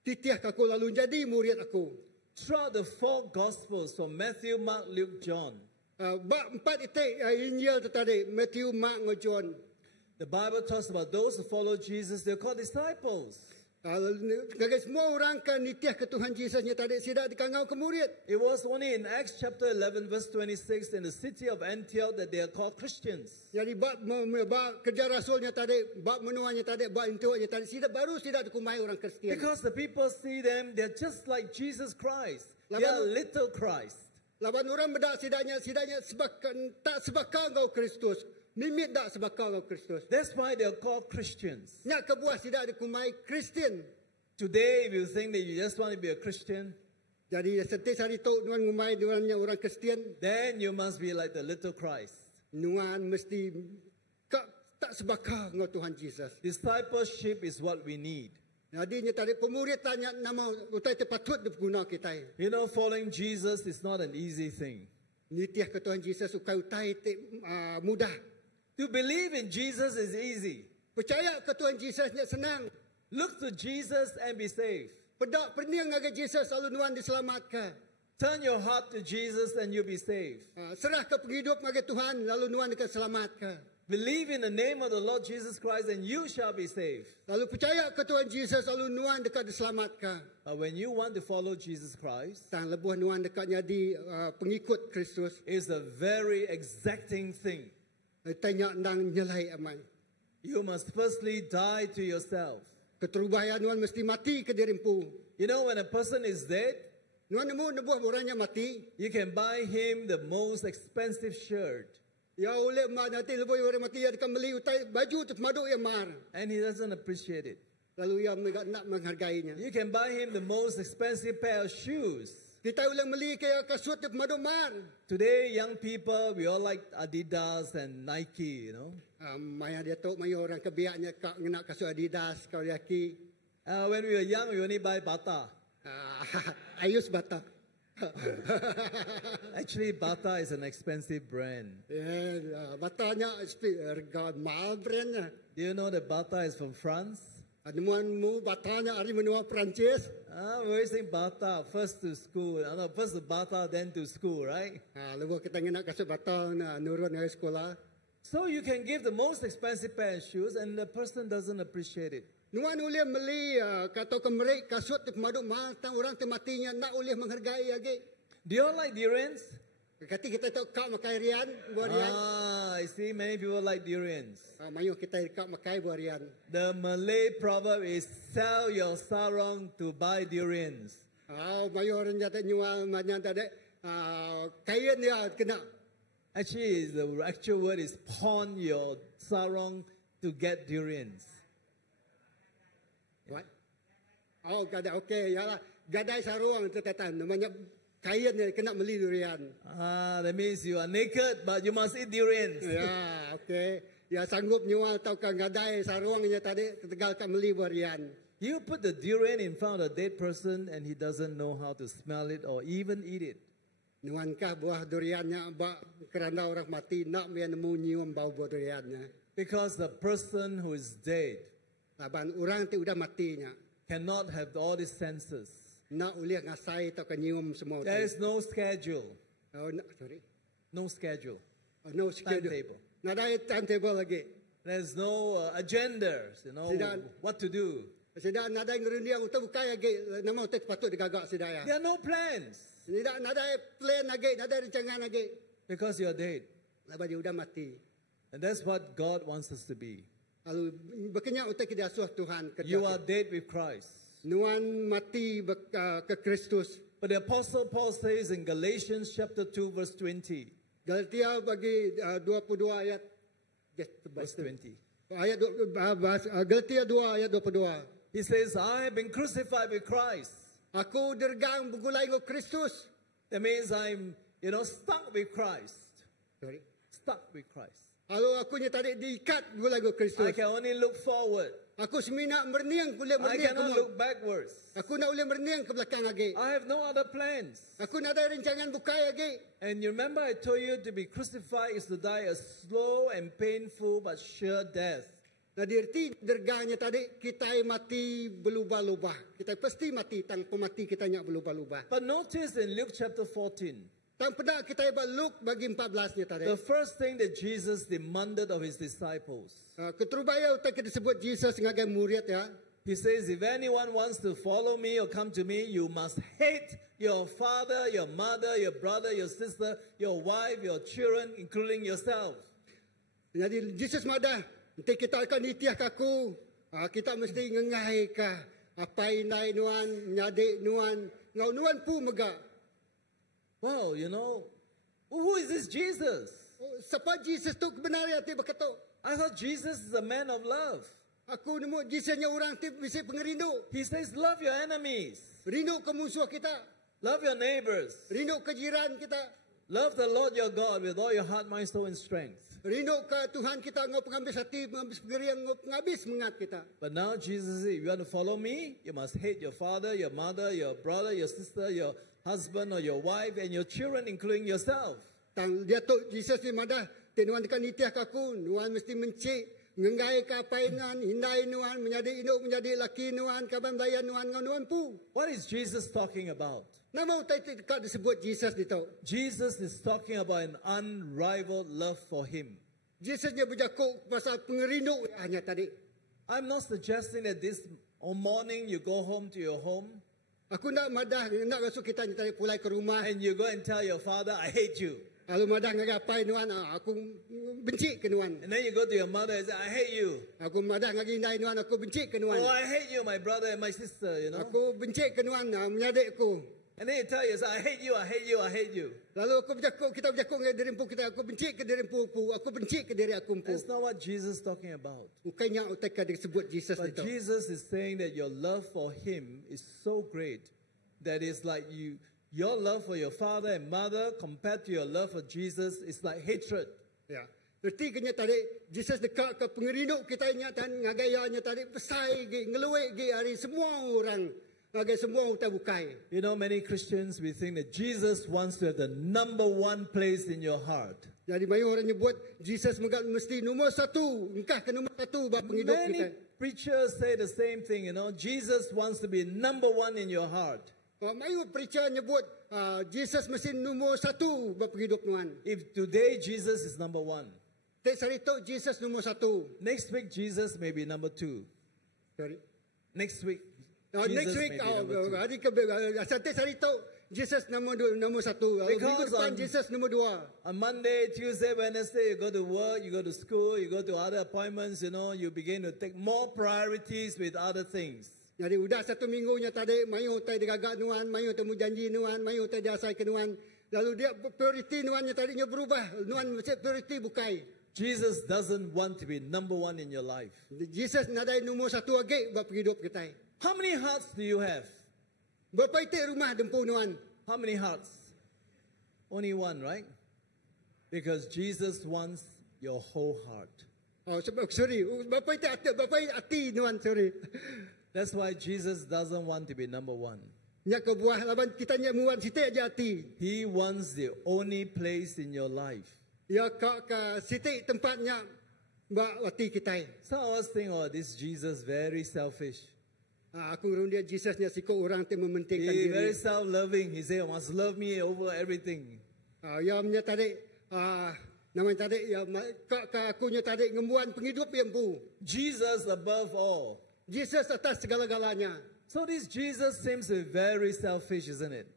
titiah aku lalu jadi murid aku. throughout the four Gospels from Matthew, Mark, Luke, John, Bab 4 itik Injil tu tadi, Matthew, Mark, ngan John. the Bible talks about those who follow Jesus, they're called disciples. Ngagai semua orang kan nitiah ke Tuhan Yesusnya tadi sidak dikangau ke murid. It was only in Acts chapter 11, verse 26, in the city of Antioch that they are called Christians. Jadi bab kerja rasulnya tadi, bab menuanya tadi, bab intuanya tadi, baru sidak dikumai orang Kristian. Because the people see them, they're just like Jesus Christ. They are little Christ. Laban orang bedak sidaknya tak sebakar kau Kristus. Mimit tak sebakar kau Kristus. That's why they are called Christians. Nyak kebuah sidak dikumai Kristian. Today, if you think that you just want to be a Christian, Jadi setiap hari tu nuan ngumai nuannya orang Kristian, then you must be like the little Christ. nuan mesti tak sebakar kau Tuhan Yesus. Discipleship is what we need. Jadinya tadi pemurid tanya nama utai patut diguna kita. You know, following Jesus is not an easy thing. Nitiah ke Tuhan Yesus utai mudah. To believe in Jesus is easy. Percaya ke Tuhan Yesusnya senang. Look to Jesus and be saved. Pedak pening agak Yesus lalu nuan diselamatkan. Turn your heart to Jesus and you'll be saved. Serah ke penghidup agak Tuhan lalu nuan dekat selamatkan. Believe in the name of the Lord Jesus Christ and you shall be saved. Lalu percaya ke Tuhan Yesus lalu nuan dekat diselamatkan. But when you want to follow Jesus Christ, Tang lebuh nuan dekat jadi pengikut Kristus. it's a very exacting thing. Tanya nang nyelai amai. You must firstly die to yourself. Keterubahan nuan mesti mati ke dirimpu. You know, when a person is dead, Nuan nemu nebuh orangnya mati. you can buy him the most expensive shirt. Ya oleh mak nanti lebuh orang mati ya dekat beli utai baju tu maduk ya mar. And he doesn't appreciate it. Lalu ia nak menghargainya. You can buy him the most expensive pair of shoes. Kita ulang beli kaya kasut tu maduk mar. Today, young people, we all like Adidas and Nike, you know. Maya dia tu maya orang kebiaknya kak nak kasut Adidas kau yaki. When we were young, we only buy Bata. Ayus Batak. Actually, Bata is an expensive brand. Ya, Batanya harga mahal brandnya. Do you know that Bata is from France? Anemuanmu Batanya hari menua Perancis. We always think Bata, first to school. No, first to Bata, then to school, right? Lepas kita nak kasut Bata na nurun dari sekolah. So you can give the most expensive pair of shoes and the person doesn't appreciate it. Nuan ulih beli kata kemerik kasut tu maduk mahal tang orang tematinya nak ulih menghargai lagi. Do you all like durians? Kati kita tu kak makai rian buah rian. I see many people like durians. Mayu kita kak makai buah rian. The Malay proverb is sell your sarong to buy durians. Mayu orang jatuh nyual macam tadi kain dia kena. Actually, the actual word is pawn your sarong to get durians. What? Oh, gadai okey, yalah. Gadai sarung tu tatan namanya kain dia kena beli durian. That means you are naked but you must eat durians. Ya, okey. Ya sanggup nyual tau kan gadai sarungnya tadi tegalkan beli durian. You put the durian in front of a dead person and he doesn't know how to smell it or even eat it. Nuankah buah duriannya bak kerana orang mati nak dia nemu nyium bau buah duriannya. Because the person who is dead Laban orang tu udah matinya. cannot have all these senses. Nak uliah ngasai atau nyium semua tu. There is no schedule. Oh, sorry. No schedule. No schedule. Timetable. Nak ada timetable lagi. There's no agendas, you know, what to do. Sedang nak ada ngerundi yang untuk bukai lagi. Nama untuk patut digagak sedaya. There are no plans. Tidak nak ada plan lagi, nak ada rancangan lagi. Because you are dead. Laban dia udah mati. And that's what God wants us to be. Lalu berkenyak untuk kita asuh Tuhan. You are dead with Christ. Nuan mati ke Kristus. But the Apostle Paul says in Galatians chapter 2 verse 20. Galatia bagi 22 ayat. Verse 20. Ayat Galatia 2 ayat 22. He says, I have been crucified with Christ. Aku dirgang bergulai dengan Kristus. That means I'm, stuck with Christ. Sorry. Stuck with Christ. Kalau aku ni tadi diikat bergulai dengan I Kristus. can only look forward. Aku semina berniang boleh I berniang cannot look backwards. Aku nak boleh berniang ke belakang lagi. I have no other plans. Aku nak ada rancangan bukai lagi. And you remember I told you to be crucified is to die a slow and painful but sure death. Nah dirti derganya tadi kita mati berubah-ubah. Kita pasti mati tang pemati kita nyak berubah-ubah. But notice in Luke chapter 14, Tang pada kita Luke bagi 14-nya tadi. the first thing that Jesus demanded of his disciples, Keterubaya utak disebut Jesus ngagai murid ya. he says, if anyone wants to follow me or come to me, you must hate your father, your mother, your brother, your sister, your wife, your children, including yourself. Jadi Jesus madah, nanti kita akan itiah kaku. Kita mesti ngengai ka. Apa inai nuan, nyadik nuan, ngau nuan pu mega. Wow, you know, who is this Jesus? Siapa Jesus tu kebenaran ti berkata. I thought Jesus is a man of love. Aku nemu Jesusnya orang ti bisa pengerindu. He says, love your enemies, Rindu ke musuh kita. love your neighbors, Rindu ke jiran kita. love the Lord your God with all your heart, mind, soul, and strength. Rindu ke Tuhan kita ngau penghabis hati, penghabis pengerian, ngau penghabis mengat kita. But now Jesus says, if you want to follow me, you must hate your father, your mother, your brother, your sister, your husband or your wife, and your children, including yourself. Tang dia tu Jesus ni madah, tenuan dekat nitiah kaku, nuan mesti mencik, ngengai ka painan, hindai nuan, menjadi induk, menjadi laki nuan, kaban dayan nuan, ngau nuan pu. What is Jesus talking about? Nama utai dekat disebut Jesus ni tau. Jesus is talking about an unrivaled love for him. Jesusnya berjakuk pasal pengerindu hanya tadi. I'm not suggesting that this morning you go home to your home Aku nak madah, nak masuk kita tadi pulai ke rumah. and you go and tell your father, I hate you. Lalu madah ngagai nuan, aku benci ke nuan. And then you go to your mother and say, I hate you. Aku madah ngagai hindai nuan, aku benci ke nuan. Oh, I hate you, my brother and my sister, you know. Aku benci ke nuan, menyadikku. And then you tell yourself, I hate you, I hate you, I hate you. Lalu aku berjakuk, kita berjakuk dengan diri empu kita. Aku benci ke diri empu, aku benci ke diri aku empu. That's not what Jesus is talking about. Bukannya utak disebut Jesus But itu. Jesus is saying that your love for him is so great that it's like your love for your father and mother compared to your love for Jesus is like hatred. Ya. Berarti kena tadi Jesus dekat ke pengerindu kita ingat dan ngagayanya tadi pesai gi ngeluik gi hari semua orang. Ngagai semua utai bukai. You know, many Christians, we think that Jesus wants to have the number one place in your heart. Jadi banyak orang nyebut Jesus mesti nombor satu. Engkah ke nombor satu bab penghidup Many kita. preachers say the same thing, you know. Jesus wants to be number one in your heart. Mayu preacher nyebut Jesus mesti nombor satu bab penghidup nuan. If today Jesus is number one, Tek sari tu Jesus nombor satu. next week Jesus may be number two. Sorry. Next week, Next Jesus week, may be number two. hari ke tek sari tu Jesus nombor satu. Minggu Because depan Jesus nombor dua. On Monday, Tuesday, Wednesday, you go to work, you go to school, you go to other appointments, you know, you begin to take more priorities with other things. Jadi udah satu minggunya tadi mayu tai digagak nuan, mayu temu janji nuan, mayu tai diasai ke nuan. Lalu dia priority nuannya tadinya berubah. Nuan mesti priority bukai. Jesus doesn't want to be number one in your life. Jesus nadai nombor satu lagi bab hidup kita. How many hearts do you have? Berapa itu rumah dempu nuan? How many hearts? Only one, right? Because Jesus wants your whole heart. Oh, sorry. Berapa itu hati nuan, sorry. That's why Jesus doesn't want to be number one. Nya ke buah laban kita nya muan sitik aja hati. He wants the only place in your life. Ya ka sitik tempatnya mbak hati kita. Some of us think, oh, this Jesus very selfish. Aku urung dia Jesusnya siko orang tu mementingkan He very diri. self-loving. He say, must love me over everything. Ya nya tadi namanya tadi ya ka akunya tadi ngembuan penghidup yang pu. Jesus above all. Jesus atas segala-galanya. So this Jesus seems to be very selfish, isn't it?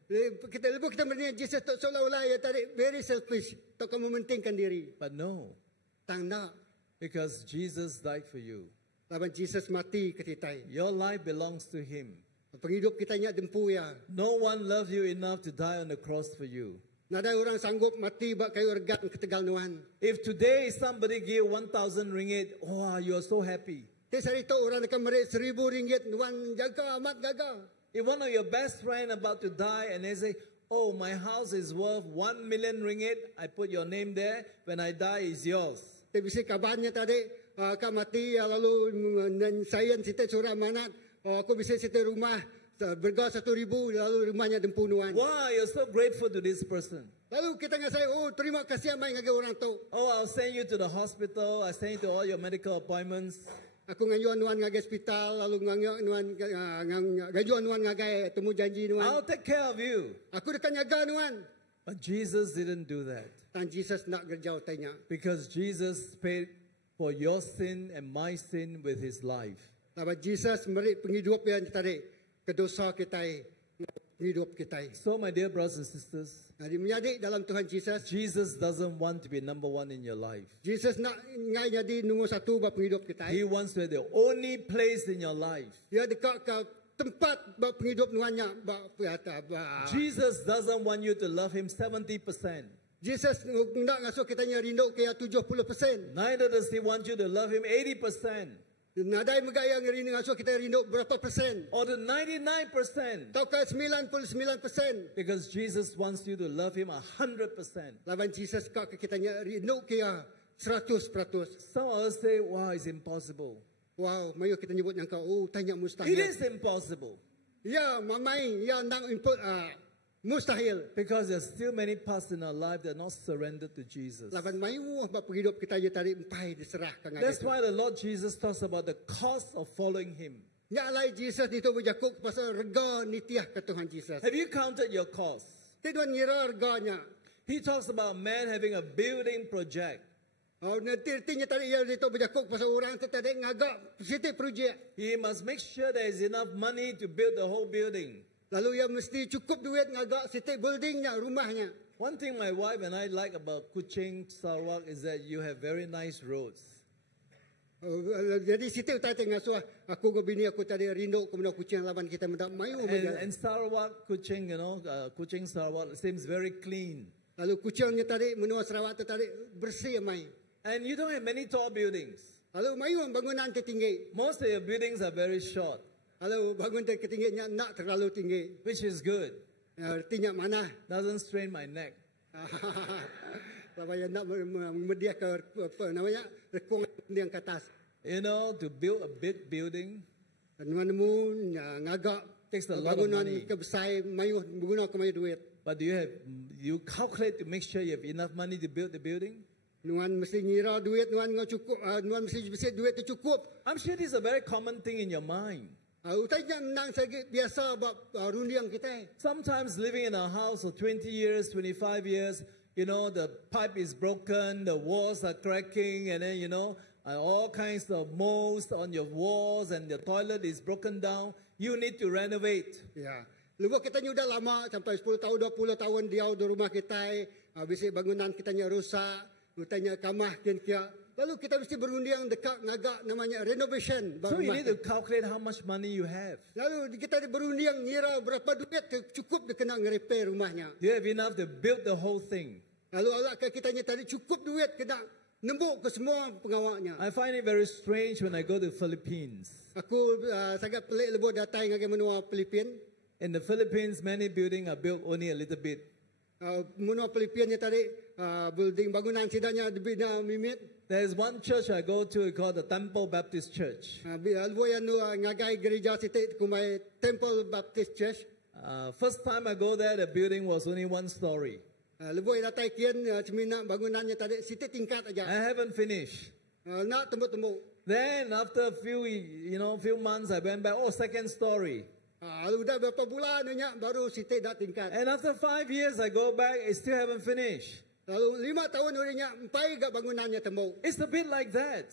Kita melihat Jesus tu seolah-olah ya tadi very selfish, tak mementingkan diri. But no, Tang nak because Jesus died for you. laban Jesus mati ke kita. Your life belongs to him. Penghidup kita nya dempu ya. No one loved you enough to die on the cross for you. Nada orang sanggup mati bak kayu organ ketegal nuan. If today somebody gave 1,000 ringgit, oh, you are so happy. Tes hari tu orang akan merik RM1,000 nuan jaga amat jaga. If one of your best friend about to die and they say, oh, my house is worth 1 million ringgit, I put your name there, when I die, it's yours. Tapi bisi kabarnya tadi ka mati lalu sayan sita surah manat aku bisa sita rumah berga 1,000 lalu rumahnya dempu nuan. Wow, you're so grateful to this person. Lalu kita ngasai terima kasih amai ngage orang tu. Oh, I'll send you to the hospital. I'll send you to all your medical appointments. Aku ngayuan nuan ngagai hospital, lalu nuan ngajuan nuan ngagai temu janji nuan. I'll take care of you. Aku dekat nyaga nuan. But Jesus didn't do that. Dan Jesus nak gerjau tanya. Because Jesus paid for your sin and my sin with his life. Lawan Jesus beri penghidup yang tadi kedosa kita, penghidup kita. So my dear brothers and sisters, Jadi menjadi dalam Tuhan Jesus. Jesus doesn't want to be number one in your life. Jesus nak ngai jadi nombor satu bagi penghidup kita. He wants to be the only place in your life. Dia dekat ke tempat bagi penghidup nuannya. Jesus doesn't want you to love him 70%. Jesus nak ngasuh kita rindu ke 70%. Neither does he want you to love him 80%. Nadai megaya rindu ngasuh kita rindu berapa persen? Or to 99%. Atau ke 99%? Because Jesus wants you to love him 100%. Lawan Jesus kak kita rindu ke 100%. Some of us say, wow, it's impossible. Wow, mayu kita nyebut yang kau, tanya mustahil. It is impossible. Ya, mamai, ya nang input mustahil. Because there's still many parts in our life that are not surrendered to Jesus. Lawan mayu bab penghidup kita je tadi empai diserahkan. That's why the Lord Jesus talks about the cost of following him. Ya lai Jesus itu berjakuk pasal rega nitiah ke Tuhan Jesus. Have you counted your cost? Tidak ngira reganya. He talks about man having a building project. Oh, nanti tadi ia itu berjakuk pasal orang tu tadi ngagak setiap projek. He must make sure there is enough money to build the whole building. Lalu ia mesti cukup duit ngagak setiap buildingnya, rumahnya. One thing my wife and I like about Kuching, Sarawak is that you have very nice roads. Jadi setiap tadi ngasuh aku ke bini aku tadi rindu kemudian Kuching lawan kita mendak mayu. And Sarawak, Kuching, Kuching, Sarawak seems very clean. Lalu Kuchingnya tadi menua Sarawak tu tadi bersih mai. And you don't have many tall buildings. Lalu mayu bangunan tertinggi. Most of your buildings are very short. Lalu bangunan tertingginya nak terlalu tinggi. Which is good. Artinya mana? Doesn't strain my neck. Supaya nak media ke apa namanya rekung yang ke atas. You know, to build a big building Nemu ngagak takes a lot of bangunan money. ke besar mayu guna ke mayu duit. But do you calculate to make sure you have enough money to build the building? Nuan mesti ngira duit, nuan ngau cukup, nuan mesti duit tu cukup. I'm sure this is a very common thing in your mind. Utanya nang segi biasa bab rundiang kita. Sometimes living in a house for 20 years, 25 years, you know, the pipe is broken, the walls are cracking, and then, you know, all kinds of molds on your walls, and the toilet is broken down. You need to renovate. Ya. Lepas kita ni dah lama, sampai 10 tahun, 20 tahun dia di rumah kita, habis bangunan kita ni rusak. Utanya kamah kia. Lalu kita mesti berundiang dekat ngagak namanya renovation. So you need to calculate how much money you have. Lalu kita berundiang ngira berapa duit cukup dia kena nge-repair rumahnya. You have enough to build the whole thing. Lalu Allah kita ni tadi cukup duit kena nembuk ke semua pengawaknya. I find it very strange when I go to Philippines. Aku sangat pelik lebuh datang ngagi menua Filipin. In the Philippines, many buildings are built only a little bit. Menua Filipin ni tadi building bangunan sidanya dibina mimit. There is one church I go to called the Temple Baptist Church. Lebuh yang ngagai gereja situ kumai Temple Baptist Church. First time I go there, the building was only one story. Lebuh yang datang kian cemina bangunannya tadi situ tingkat aja. I haven't finished. Nak tembuk-tembuk. Then after a few months, I went back. Oh, second story. Lalu dah berapa bulan baru situ dah tingkat. And after 5 years, I go back. I still haven't finished. Lalu 5 tahun orangnya empai gak bangunannya tembuk. It's a bit like that.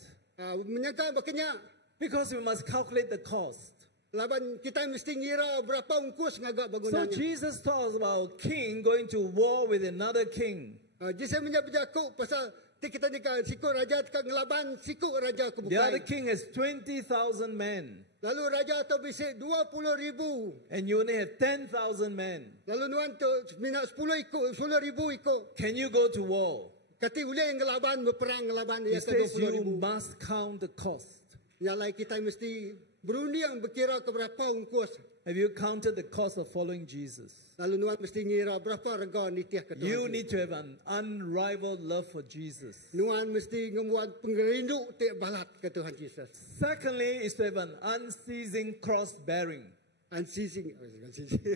Menyangka bakanya. Because we must calculate the cost. Laban kita mesti ngira berapa ungkus ngagak So bangunannya. Jesus talks about a king going to war with another king. Jadi saya berjakuk pasal kita ni siku raja dekat ngelaban siku raja The kebukai. other king has 20,000 men. Lalu raja tu bisik 20,000. And you only have 10,000 men. Lalu nuan tu minat 10,000 ikut. Can you go to war? Kati boleh ngelaban berperang ngelaban He dia says you 20,000. must count the cost. Nyalai kita mesti berundiang berkira ke berapa ungkus. Have you counted the cost of following Jesus? Lalu nuan mesti ngira berapa rega nitiah ke You Tuhan. need to have an unrivaled love for Jesus. Nuan mesti ngebuat pengerindu tik balat ke Tuhan Jesus. Secondly, is to have an unceasing cross bearing. Unceasing.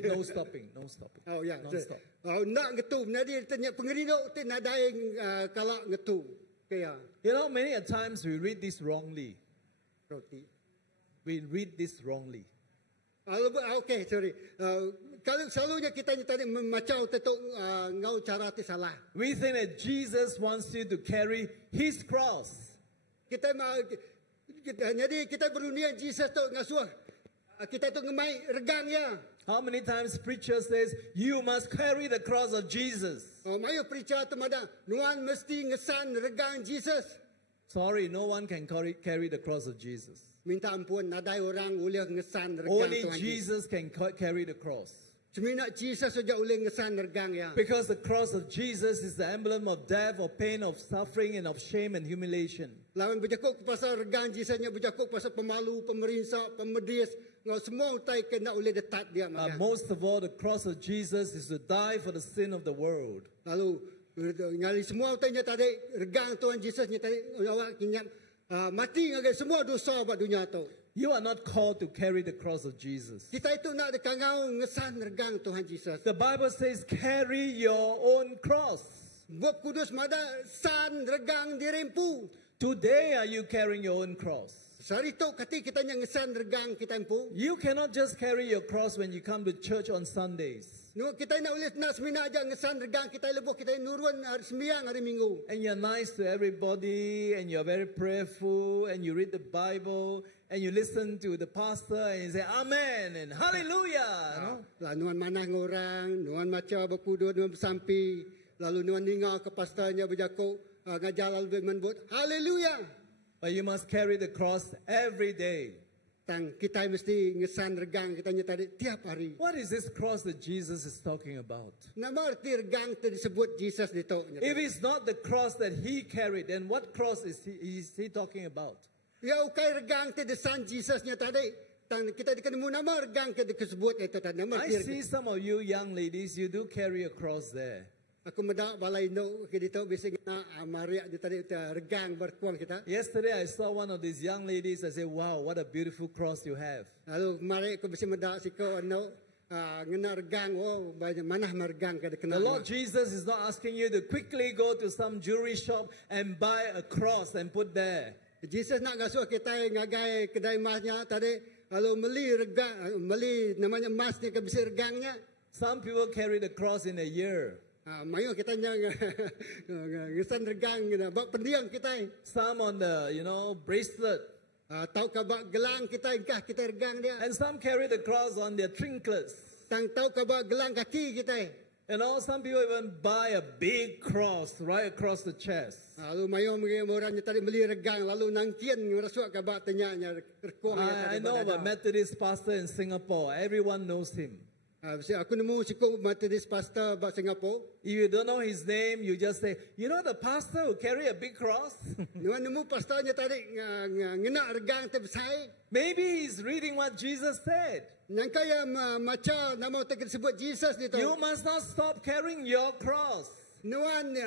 No stopping, no stopping. Oh ya. Non-stop. Nak ngetum. Nadi tanya pengerindu tik nadai kalak ngetum. Kaya. You know, many a times we read this wrongly. roti. We read this wrongly. Okay, sorry. Kalau selalunya kita ni tadi memacau tetuk ngau cara ti salah. We think that Jesus wants you to carry his cross. Jadi kita berunia Jesus tu ngasuh. Kita tu ngemai regang ya. How many times preacher says, you must carry the cross of Jesus? Mayu preacher tu mada nuan mesti ngesan regang Jesus. Sorry, no one can carry the cross of Jesus. Minta ampun, nadai orang boleh ngesan regang Only Tuhan Jesus can carry the cross. Cuma Jesus saja boleh ngesan regang ya. Because the cross of Jesus is the emblem of death, of pain, of suffering, and of shame and humiliation. Lawan berjakuk pasal regang Jesusnya, berjakuk pasal pemalu, pemerintah, pemedis, ngau semua utai kena boleh detat dia. Most of all, the cross of Jesus is to die for the sin of the world. Lalu ngali semua utainya tadi regang Tuhan Yesusnya tadi awak kinyam mati ngagai semua dosa buat dunia tu. You are not called to carry the cross of Jesus. Kita itu nak dekangau ngesan regang Tuhan Yesus. The Bible says, carry your own cross. Buat kudus mada san regang dirempu. Today are you carrying your own cross? Sari tu kati kita yang ngesan regang kita empu. You cannot just carry your cross when you come to church on Sundays. No, kita nak ulis nak semina aja ngesan regang kita lebuh kita nurun sembiang hari Minggu. And you're nice to everybody, and you're very prayerful, and you read the Bible, and you listen to the pastor, and you say Amen and Hallelujah. Lah nuan manah ngorang, nuan maca berkudu, nuan bersampi, lalu nuan dengar ke pastornya berjakuk ngajar lalu menbut Hallelujah. But you must carry the cross every day. Tang kita mesti ngesan regang kita tadi tiap hari. What is this cross that Jesus is talking about? Nama arti regang tu disebut Jesus itu. If it's not the cross that he carried, then what cross is he talking about? Ya ukai regang tu desan Jesusnya tadi. Tang kita dikena nama regang kita disebut itu tadi. Nama I see some of you young ladies, you do carry a cross there. Aku medak balai no kita biasanya amaria di tadi regang berkuang kita. Yesterday I saw one of these young ladies. I said, "Wow, what a beautiful cross you have." Lalu mari aku biasa medak siko no ngena regang manah mergang kada The kenal. Lord Jesus is not asking you to quickly go to some jewelry shop and buy a cross and put there. Jesus nak gasuh kita ngagai kedai emasnya tadi lalu meli regang meli namanya emasnya ke besi regangnya. Some people carry the cross in a year. Mayo kita yang ngesan regang bak pendiang kita. Some on the bracelet. Tahu kabak gelang kita ingkah kita regang dia. And some carry the cross on their trinkets. Tang tahu kabak gelang kaki kita. Some people even buy a big cross right across the chest. Lalu mayo orangnya tadi beli regang lalu nangkian ngerasuak kabak tanyanya rekuang. I know about Methodist pastor in Singapore. Everyone knows him. Aku nemu siku Methodist pastor di Singapura. If you don't know his name, you just say, you know the pastor who carry a big cross? Nuan nemu pastornya tadi ngena regang terbesar. Maybe he's reading what Jesus said. Yang kaya maca nama tersebut Jesus itu. You must not stop carrying your cross. Nuan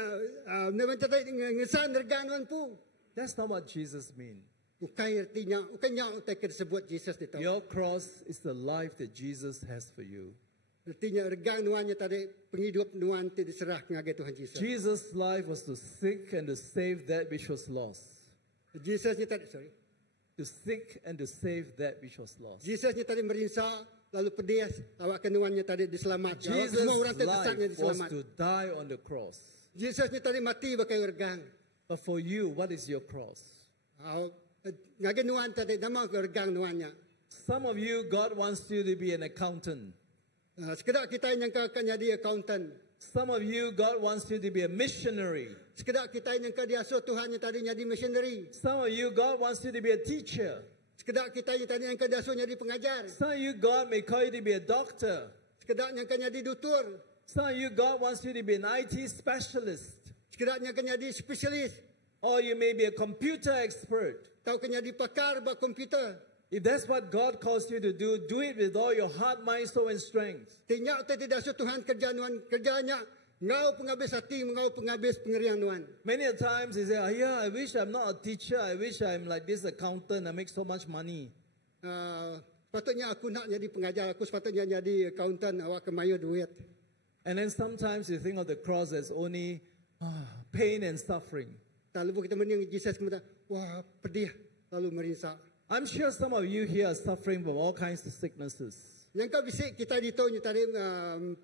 tadi ngesan regang nuan pu. That's not what Jesus means. Ukai artinya ukanya tersebut Jesus itu. Your cross is the life that Jesus has for you. Artinya regang nuannya tadi penghidup nuan itu diserah ngagai Tuhan Yesus. Jesus' life was to seek and to save that which was lost. Jesusnya tadi To seek and to save that which was lost. Jesusnya tadi merinsa lalu pedih awak kenuannya tadi diselamatkan. Jesus' Semua orang tersesatnya life was diselamat. to die on the cross. Jesusnya tadi mati pakai regang. But for you, what is your cross? Ngagai nuan tadi nama regang nuannya. Some of you, God wants you to be an accountant. Sekedar kita yang akan jadi accountant. Some of you, God wants you to be a missionary. Sekedar kita yang akan diasuh Tuhan yang tadi jadi missionary. Some of you, God wants you to be a teacher. Sekedar kita yang tadi yang akan diasuh jadi pengajar. Some of you, God may call you to be a doctor. Sekedar yang akan jadi doktor. Some of you, God wants you to be an IT specialist. Sekedar yang akan jadi spesialis. Or you may be a computer expert. Tahu akan jadi pakar buat komputer. If that's what God calls you to do it with all your heart, mind, soul, and strength. Tinyak tidak asuh Tuhan kerjanya. Ngau penghabis hati, ngau penghabis pengerian nuan. Many a times he say, I wish I'm not a teacher. I wish I'm like this accountant. I make so much money. Patutnya aku nak jadi pengajar. Aku sepatutnya jadi accountant. Awak kemayu duit. And then sometimes you think of the cross as only pain and suffering. Lalu kita mending Jesus kemudian, wah pedih lalu merinsak. I'm sure some of you here are suffering from all kinds of sicknesses. Yang kau bisik kita ditanya tadi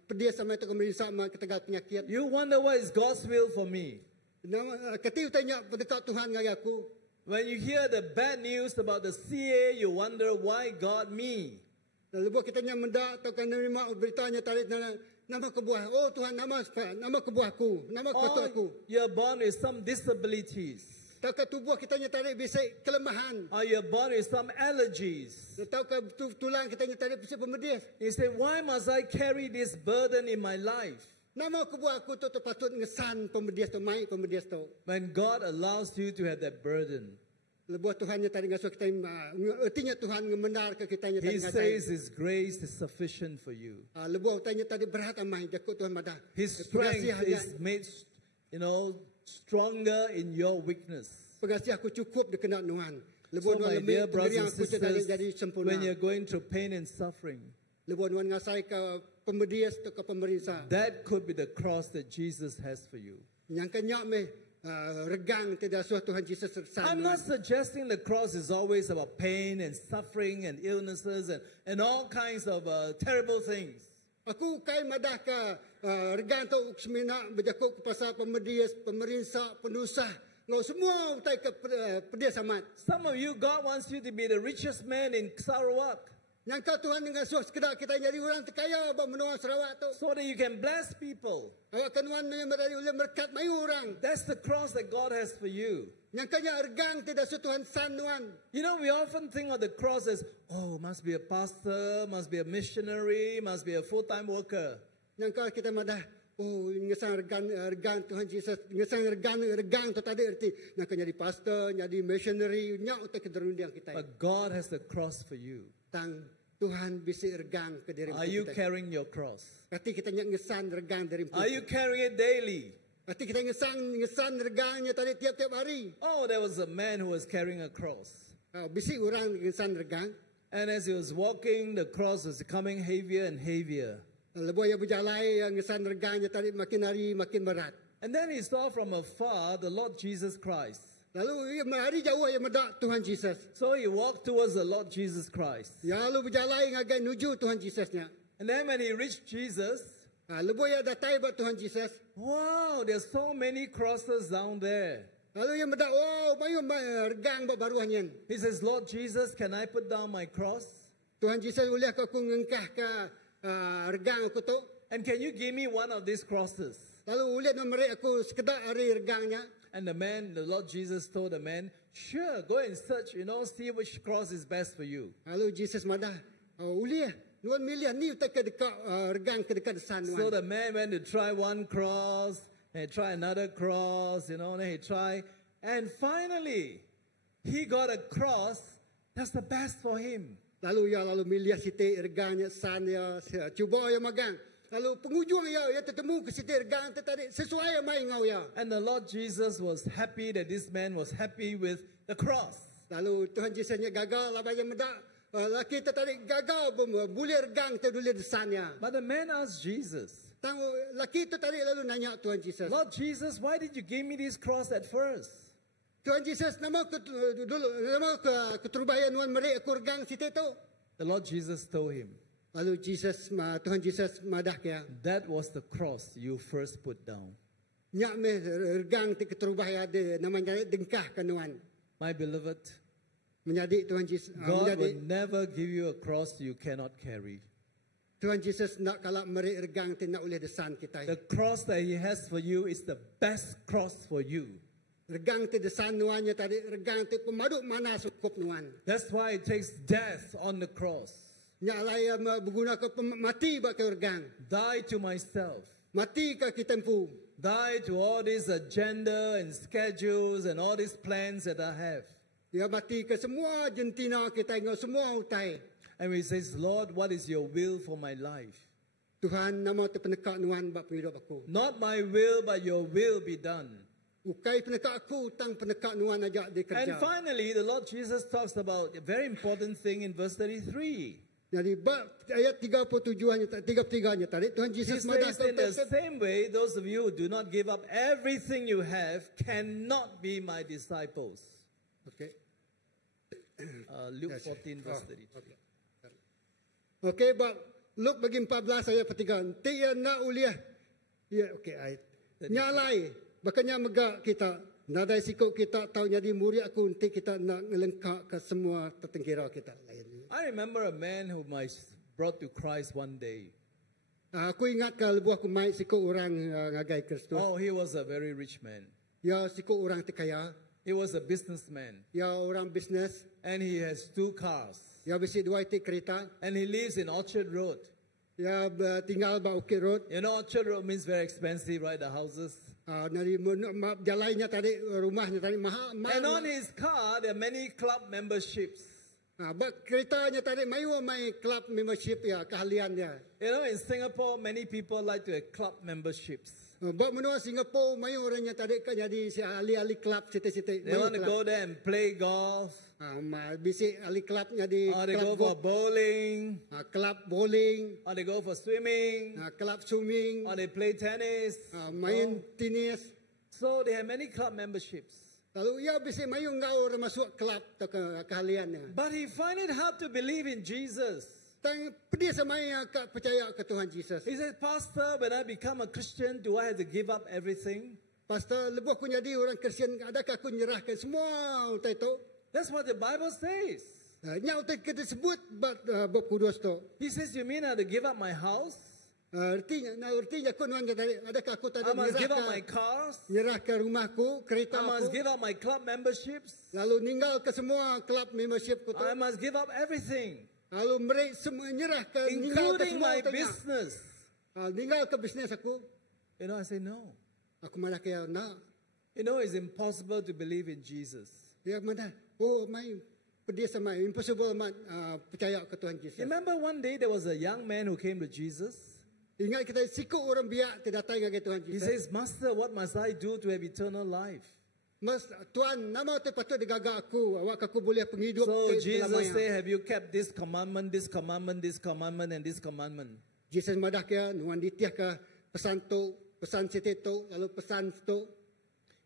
pedia sama tu kemudian sama ketegal penyakit. You wonder what is God's will for me. Ketika tanya pendekat Tuhan ngaya aku. When you hear the bad news about the CA, you wonder why God me. Lalu buat kita mendak atau kena terima beritanya tadi nama kebuah. Oh Tuhan nama kebuahku, nama ketuaku. You're born with some disabilities. Tahukah tubuh kita tadi bisik kelemahan. Or you're born with some allergies. Tahukah tulang kita tadi bisik pemedis. You say, why must I carry this burden in my life? Nama kebuahku tu patut ngesan pemedis tu, mai pemedis tu. When God allows you to have that burden, lebuat Tuhannya tadi ngasuh kita, artinya Tuhan mengendar ke kita tadi. He says His grace is sufficient for you. Lebuat tanya tadi berat amai jakut Tuhan madah. His strength is made, stronger in your weakness. Pengasih aku cukup dikenal Tuhan. So my dear brothers and sisters, when you're going through pain and suffering, lebuat Tuhan ngasai ke pemedis tu ke pemerintah. That could be the cross that Jesus has for you. Yang kenyak me regang tidak suah Tuhan Yesus sersan. I'm not suggesting the cross is always about pain and suffering and illnesses and all kinds of terrible things. Aku kai madah ke regang tu semina berjakut ke pasal pemedis, pemerintah, penusah. Ngau semua utai ke pedia samat. Some of you, God wants you to be the richest man in Sarawak. Yang kau Tuhan dengan suah sekedar kita jadi orang terkaya buat menuang Sarawak tu. So that you can bless people. Awak kenuan menjadi oleh berkat mayu orang. That's the cross that God has for you. Yang kaya regang tidak suah Tuhan san Tuhan. You know, we often think of the cross as, oh, must be a pastor, must be a missionary, must be a full-time worker. Yang kau kita madah, oh, ngesang regang Tuhan Yesus, ngesang regang tu tadi erti nak jadi pastor, jadi missionary, nyak utak kederundian kita. But God has the cross for you. Tang Tuhan bisi regang ke diri kita. Are you carrying your cross? Kati kita nyak ngesan regang dari kita. Are you carrying it daily? Kati kita ngesan regangnya tadi tiap-tiap hari. Oh, there was a man who was carrying a cross. Bisi orang ngesan regang. And as he was walking, the cross was becoming heavier and heavier. Lebuh yang berjalai yang ngesan regangnya tadi makin hari makin berat. And then he saw from afar the Lord Jesus Christ. Lalu hari jauh yang mendak Tuhan Yesus. So he walked towards the Lord Jesus Christ. Ya lalu berjalai ngagai nuju Tuhan Yesusnya. And then when he reached Jesus, lebuh yang datai buat Tuhan Yesus. Wow, there's so many crosses down there. Lalu yang mendak, wow, mayu regang buat baruahnya. He says, Lord Jesus, can I put down my cross? Tuhan Yesus boleh aku ngengkah ke regang aku tu. And can you give me one of these crosses? Lalu boleh nombor aku sekedar hari regangnya. And the Lord Jesus told the man, sure, go and search, see which cross is best for you. Lalu Jesus madah, boleh. Nuan milian ni utak ke dekat regang ke dekat san. So the man went to try one cross, and try another cross, and he tried. And finally, he got a cross that's the best for him. Lalu milian siti regangnya san ya, cuba ya magang. Lalu penghujung ya tertemu ke situ regang tadi sesuai mai ngau ya. And the Lord Jesus was happy that this man was happy with the cross. Lalu Tuhan Yesusnya gagal apa yang mendak laki tadi gagal boleh regang tu boleh desannya. But the man asked Jesus. Tahu laki tu tadi lalu nanya Tuhan Yesus. Lord Jesus, why did you give me this cross at first? Tuhan Yesus nama keturbayan wan meri aku regang situ tu. The Lord Jesus told him. Lalu Tuhan Yesus madah kia. That was the cross you first put down. Nyak me regang ti keturubah ada namanya dengkah kanuan. My beloved, menjadi Tuhan Yesus. God will never give you a cross you cannot carry. Tuhan Yesus nak kalak meri regang ti nak oleh desan kita. The cross that He has for you is the best cross for you. Regang ti desan nuannya tadi regang ti pemaduk mana cukup nuan. That's why it takes death on the cross. Nyalaya berguna ke mati bak ke regang. Die to myself. Mati ke kitempu. Die to all this agenda and schedules and all these plans that I have. Dia mati ke semua jentina kita ngau semua utai. And he says, Lord, what is your will for my life? Tuhan nama tu penekak nuan bak hidup aku. Not my will, but your will be done. Ukai penekak aku tang penekak nuan ajak dia kerja. And finally, the Lord Jesus talks about a very important thing in verse 33. Jadi ayat 33-nya tadi Tuhan Yesus madah in the same way, those of you who do not give up everything you have cannot be my disciples. Okay. Luke Yes. 14, verse Oh, 33. Okey, bab Luke bagi 14 ayat petiga. Tiya na uliah. Ya, okey ayat. Nyalai, bakanya megak kita. Nadai sikuk kita tahu jadi murid aku nanti kita nak ngelengkak ke semua tertengkira kita lain. I remember a man whom I brought to Christ one day. Aku ingat ke lebuh aku mai sikuk orang ngagai Kristus. Oh, he was a very rich man. Ya sikuk orang terkaya. He was a businessman. Ya orang bisnes. And he has 2 cars. Ya besi 2 itik kereta. And he lives in Orchard Road. Ya tinggal ba Bukit Road. You know, Orchard Road means very expensive, right? The houses. Dari jalannya tadi rumahnya tadi mahal. And on his car, there are many club memberships. Keretanya tadi mayu mai club membership ya keahliannya. You know, in Singapore, many people like to have club memberships. Bak menua Singapura mayu orangnya tadi kan jadi si ahli-ahli club situ-situ. They want to go there and play golf. Bisi ahli clubnya di Or they go for bowling. club bowling. Or they go for swimming. Club swimming. Or they play tennis. Main tenis. So they have many club memberships. Lalu ia bisi mayu ngau masuk club tu keahliannya. But he find it hard to believe in Jesus. Tang pedih sama yang percaya ke Tuhan Yesus. He says, Pastor, when I become a Christian, do I have to give up everything? Pastor, lepas aku jadi orang Kristian, adakah aku menyerahkan semua utai itu? That's what the Bible says. Nya utai kita sebut bab kudus tu. He says, you mean I have to give up my house? Artinya aku nuan tadi, adakah aku tadi I must give up my cars? menyerahkan rumahku, kereta I must aku, give up my club memberships? lalu ninggal ke semua club membership ku tu, I must give up everything, lalu mereka semua menyerahkan, ninggal ke including semua my utanya. business. Ninggal ke bisnes aku. You know, I say no. Aku malah kaya nak. You know, it's impossible to believe in Jesus. Dia mana? Oh, mai pedih sama impossible percaya ke Tuhan Yesus. Remember one day there was a young man who came to Jesus. Ingat kita sikut orang biak terdatang ke Tuhan He Yesus. says, Master, what must I do to have eternal life? Mas Tuhan, nama tu patut digagak aku, awak aku boleh penghidup So ke Jesus selamanya. said, have you kept this commandment, this commandment, this commandment, and this commandment? Yesus madah kaya nuan ditiah ke pesan tu, pesan situ tu, lalu pesan tu.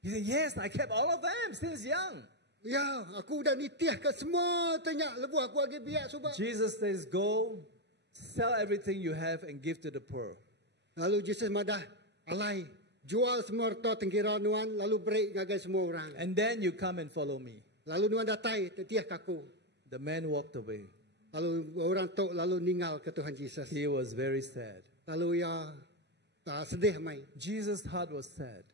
He said, yes, I kept all of them since young. Ya, aku dah nitiah ke semua tanya lebu aku lagi biak subak. Jesus says, go, sell everything you have and give to the poor. Lalu Yesus madah alai jual semua harta tengkira nuan lalu break ngagai semua orang. And then you come and follow me. Lalu nuan datai tetiah ke aku. The man walked away. Lalu orang tu lalu ninggal ke Tuhan Yesus. He was very sad. Lalu ya sedih mai. Jesus' heart was sad.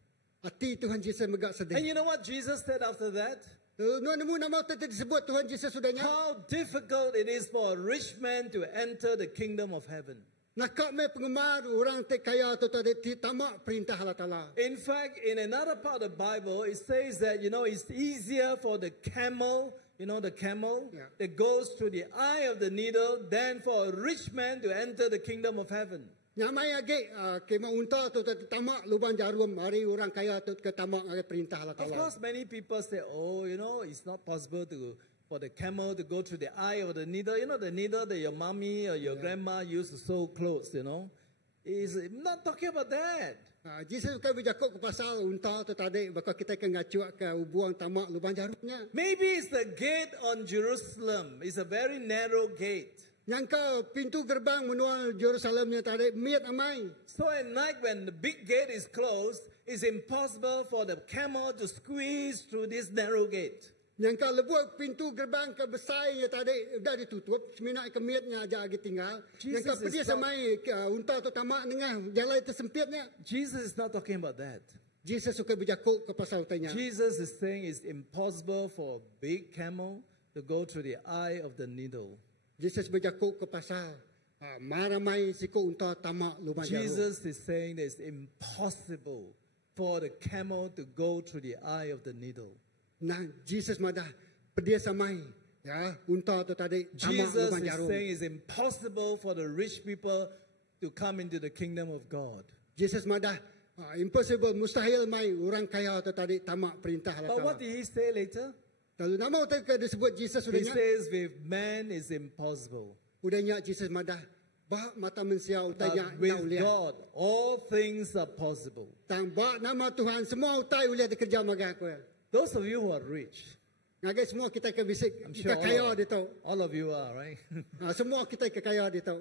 Hati Tuhan Yesus megak And sedih. you know what Jesus said after that? Nuan nemu nama tu disebut Tuhan Yesus sudahnya. How difficult it is for a rich man to enter the kingdom of heaven. Nakak me penggemar orang te kaya tu tadi tamak perintah Allah Taala. In fact, in another part of the Bible, it says that, it's easier for the camel, the camel Yeah. that goes through the eye of the needle than for a rich man to enter the kingdom of heaven. Nyamai age kema unta tu tadi tamak lubang jarum hari orang kaya tu ke tamak age perintah Allah Of Taala. course, many people say, it's not possible for the camel to go through the eye of the needle. The needle that your mommy or your grandma used to sew clothes, Is not talking about that. Jesus kan berjakut ke pasal unta tu tadi bakal kita kan ngacuak ke buang tamak lubang jarumnya. Maybe it's the gate on Jerusalem. It's a very narrow gate. Yang ke pintu gerbang menuju Jerusalemnya tadi miat amai. So at night when the big gate is closed, it's impossible for the camel to squeeze through this narrow gate. Yang ke lebuat pintu gerbang ke besarnya tadi dah ditutup. Semina ke miatnya aja lagi tinggal. Yang ke Jesus pedih is not- samai unta tu tamak dengan jalan itu sempitnya. Jesus is not talking about that. Jesus suka berjakut ke pasal tanya. Jesus is saying it's impossible for a big camel to go through the eye of the needle. Jesus berjakut ke pasal maramai siku unta tamak lubang jarum. Jesus is saying that it's impossible for the camel to go through the eye of the needle. Nah, Jesus madah pedih samai ya unta tu tadi tamak Jesus lubang is jarum. saying it's impossible for the rich people to come into the kingdom of God. Jesus madah impossible mustahil mai orang kaya tu tadi tamak perintah Allah But what Taala. did he say later? Lalu nama tu ke disebut Jesus He sudahnya. says with man is impossible. Udahnya Jesus madah bah mata manusia But utanya with tahu lihat. God, all things are possible. Tang bah nama Tuhan semua utai ulihat kerja maga aku. Those of you who are rich, Ngagai semua kita ke bisik I'm sure kekaya dito. all of you are, right? Semua kita kekaya dito.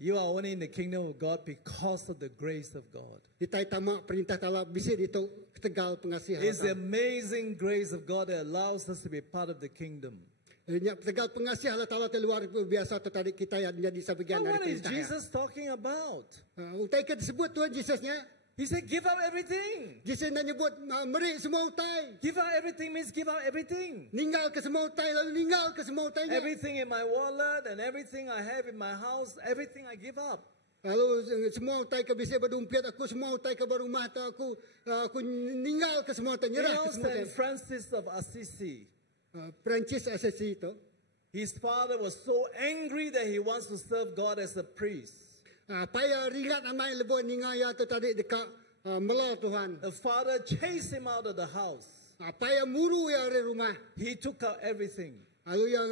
You are only in the kingdom of God because of the grace of God. Kita tamak perintah Allah bisik dito tegal pengasihan. It's the amazing grace of God that allows us to be part of the kingdom. Nya tegal pengasihan Allah Taala luar biasa tu tadi kita yang jadi sebagian Now, dari what is perintah. Jesus talking about? Utai ke disebut Tuhan Yesusnya. He said, give up everything. Yesus nak nyebut merik semua utai. Give up everything means give up everything. Ninggal ke semua utai lalu ninggal ke semua utainya. Everything in my wallet and everything I have in my house, everything I give up. Lalu semua utai ke bisik berdompiat aku, semua utai ke rumah aku ninggal ke semua utai, You nyerah know, ke semua utai. Saint Francis of Assisi, Perancis Assisi itu, his father was so angry that he wants to serve God as a priest. paya ringat amai lebo ningaya tu tadi dekat mela Tuhan. The father chased him out of the house. Paya muru ya dari rumah. He took out everything Lalu yang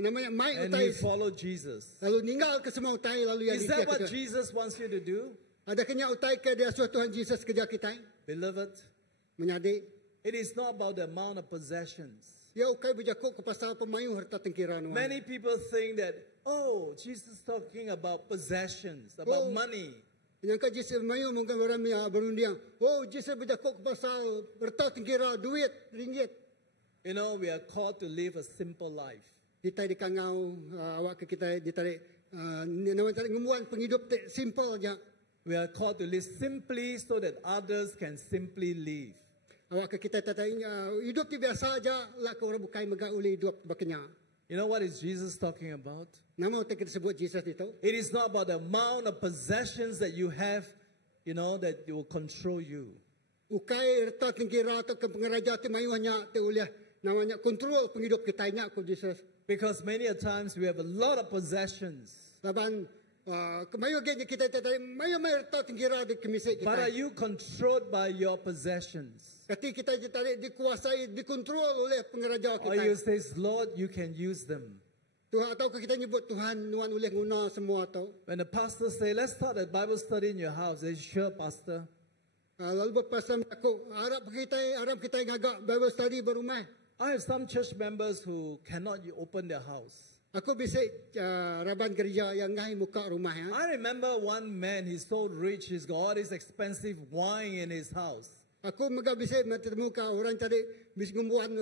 namanya mai and utai, he followed Jesus. lalu ninggal ke semua utai, lalu yang Is that what Jesus wants you to do? ada kenya utai ke dia suatu Tuhan Yesus kerja kita Beloved, menyadi. it is not about the amount of possessions. Ya ukai berjakuk ke pasal pemayu harta tengkiran. Many people think that, oh, Jesus is talking about possessions, about Oh. money. Yang ka Yesus mayu mungkin orang berundiang. Oh, Yesus berjakuk ke pasal harta tengkira, duit, ringgit. You know, we are called to live a simple life. Kita di kangau awak ke kita ditarik nama tarik ngemuan penghidup simple aja. We are called to live simply so that others can simply live. Awak ke kita tarik hidup ti biasa aja lah ke orang bukai mega uli hidup baknya. You know what is Jesus talking about? Nama kita sebut Jesus itu. It is not about the amount of possessions that you have, you know, that will control you. Ukai harta tengkira atau ke pengeraja ti mayu hanya te uliah namanya kontrol penghidup kita nya ku Jesus. Because many a times we have a lot of possessions. Laban kemayu gaya kita tarik mayu harta tengkira di kemisik But are kita. you controlled by your possessions? Ketika kita ditarik dikuasai dikontrol oleh pengeraja Or you kita. say, Lord, you can use them. Tuhan atau kita nyebut Tuhan nuan oleh guna semua tu. When the pastor say, let's start a Bible study in your house, they say, sure, pastor. Lalu berpasal aku harap kita ngagak Bible study berumah. I have some church members who cannot open their house. Aku bisik raban gereja yang ngai muka rumah ya. I remember one man, he's so rich, he's got all this expensive wine in his house. Aku mega bisik bertemu ka orang tadi bis ngumbuan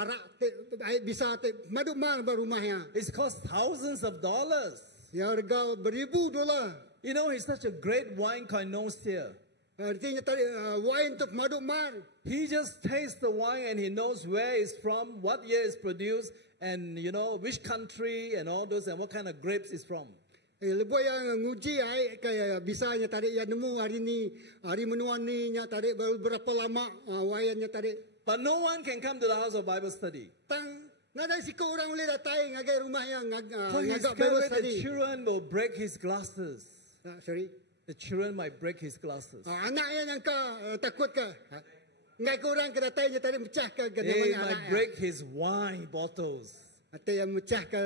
arak bisa madu mal berumah ya. It's cost thousands of dollars. Ya harga $1,000. You know, he's such a great wine connoisseur. Artinya tadi wine untuk madu mal. He just tastes the wine and he knows where it's from, what year it's produced, and you know, which country and all those, and what kind of grapes it's from. Lepas yang nguji ai kayak bisanya tadi yang nemu hari menuan ni nya tadi baru berapa lama wayannya tadi. But no one can come to the house of Bible study. Tang nada siko orang boleh datang ngagai rumah yang For he's ngagak Bible scared that the study. children will break his glasses. Sorry. The children might break his glasses. Anak yang ka takut ke? Ngai ke orang ke datangnya tadi mecah ke They namanya might anak. break his wine bottles. Atau yang mecah ke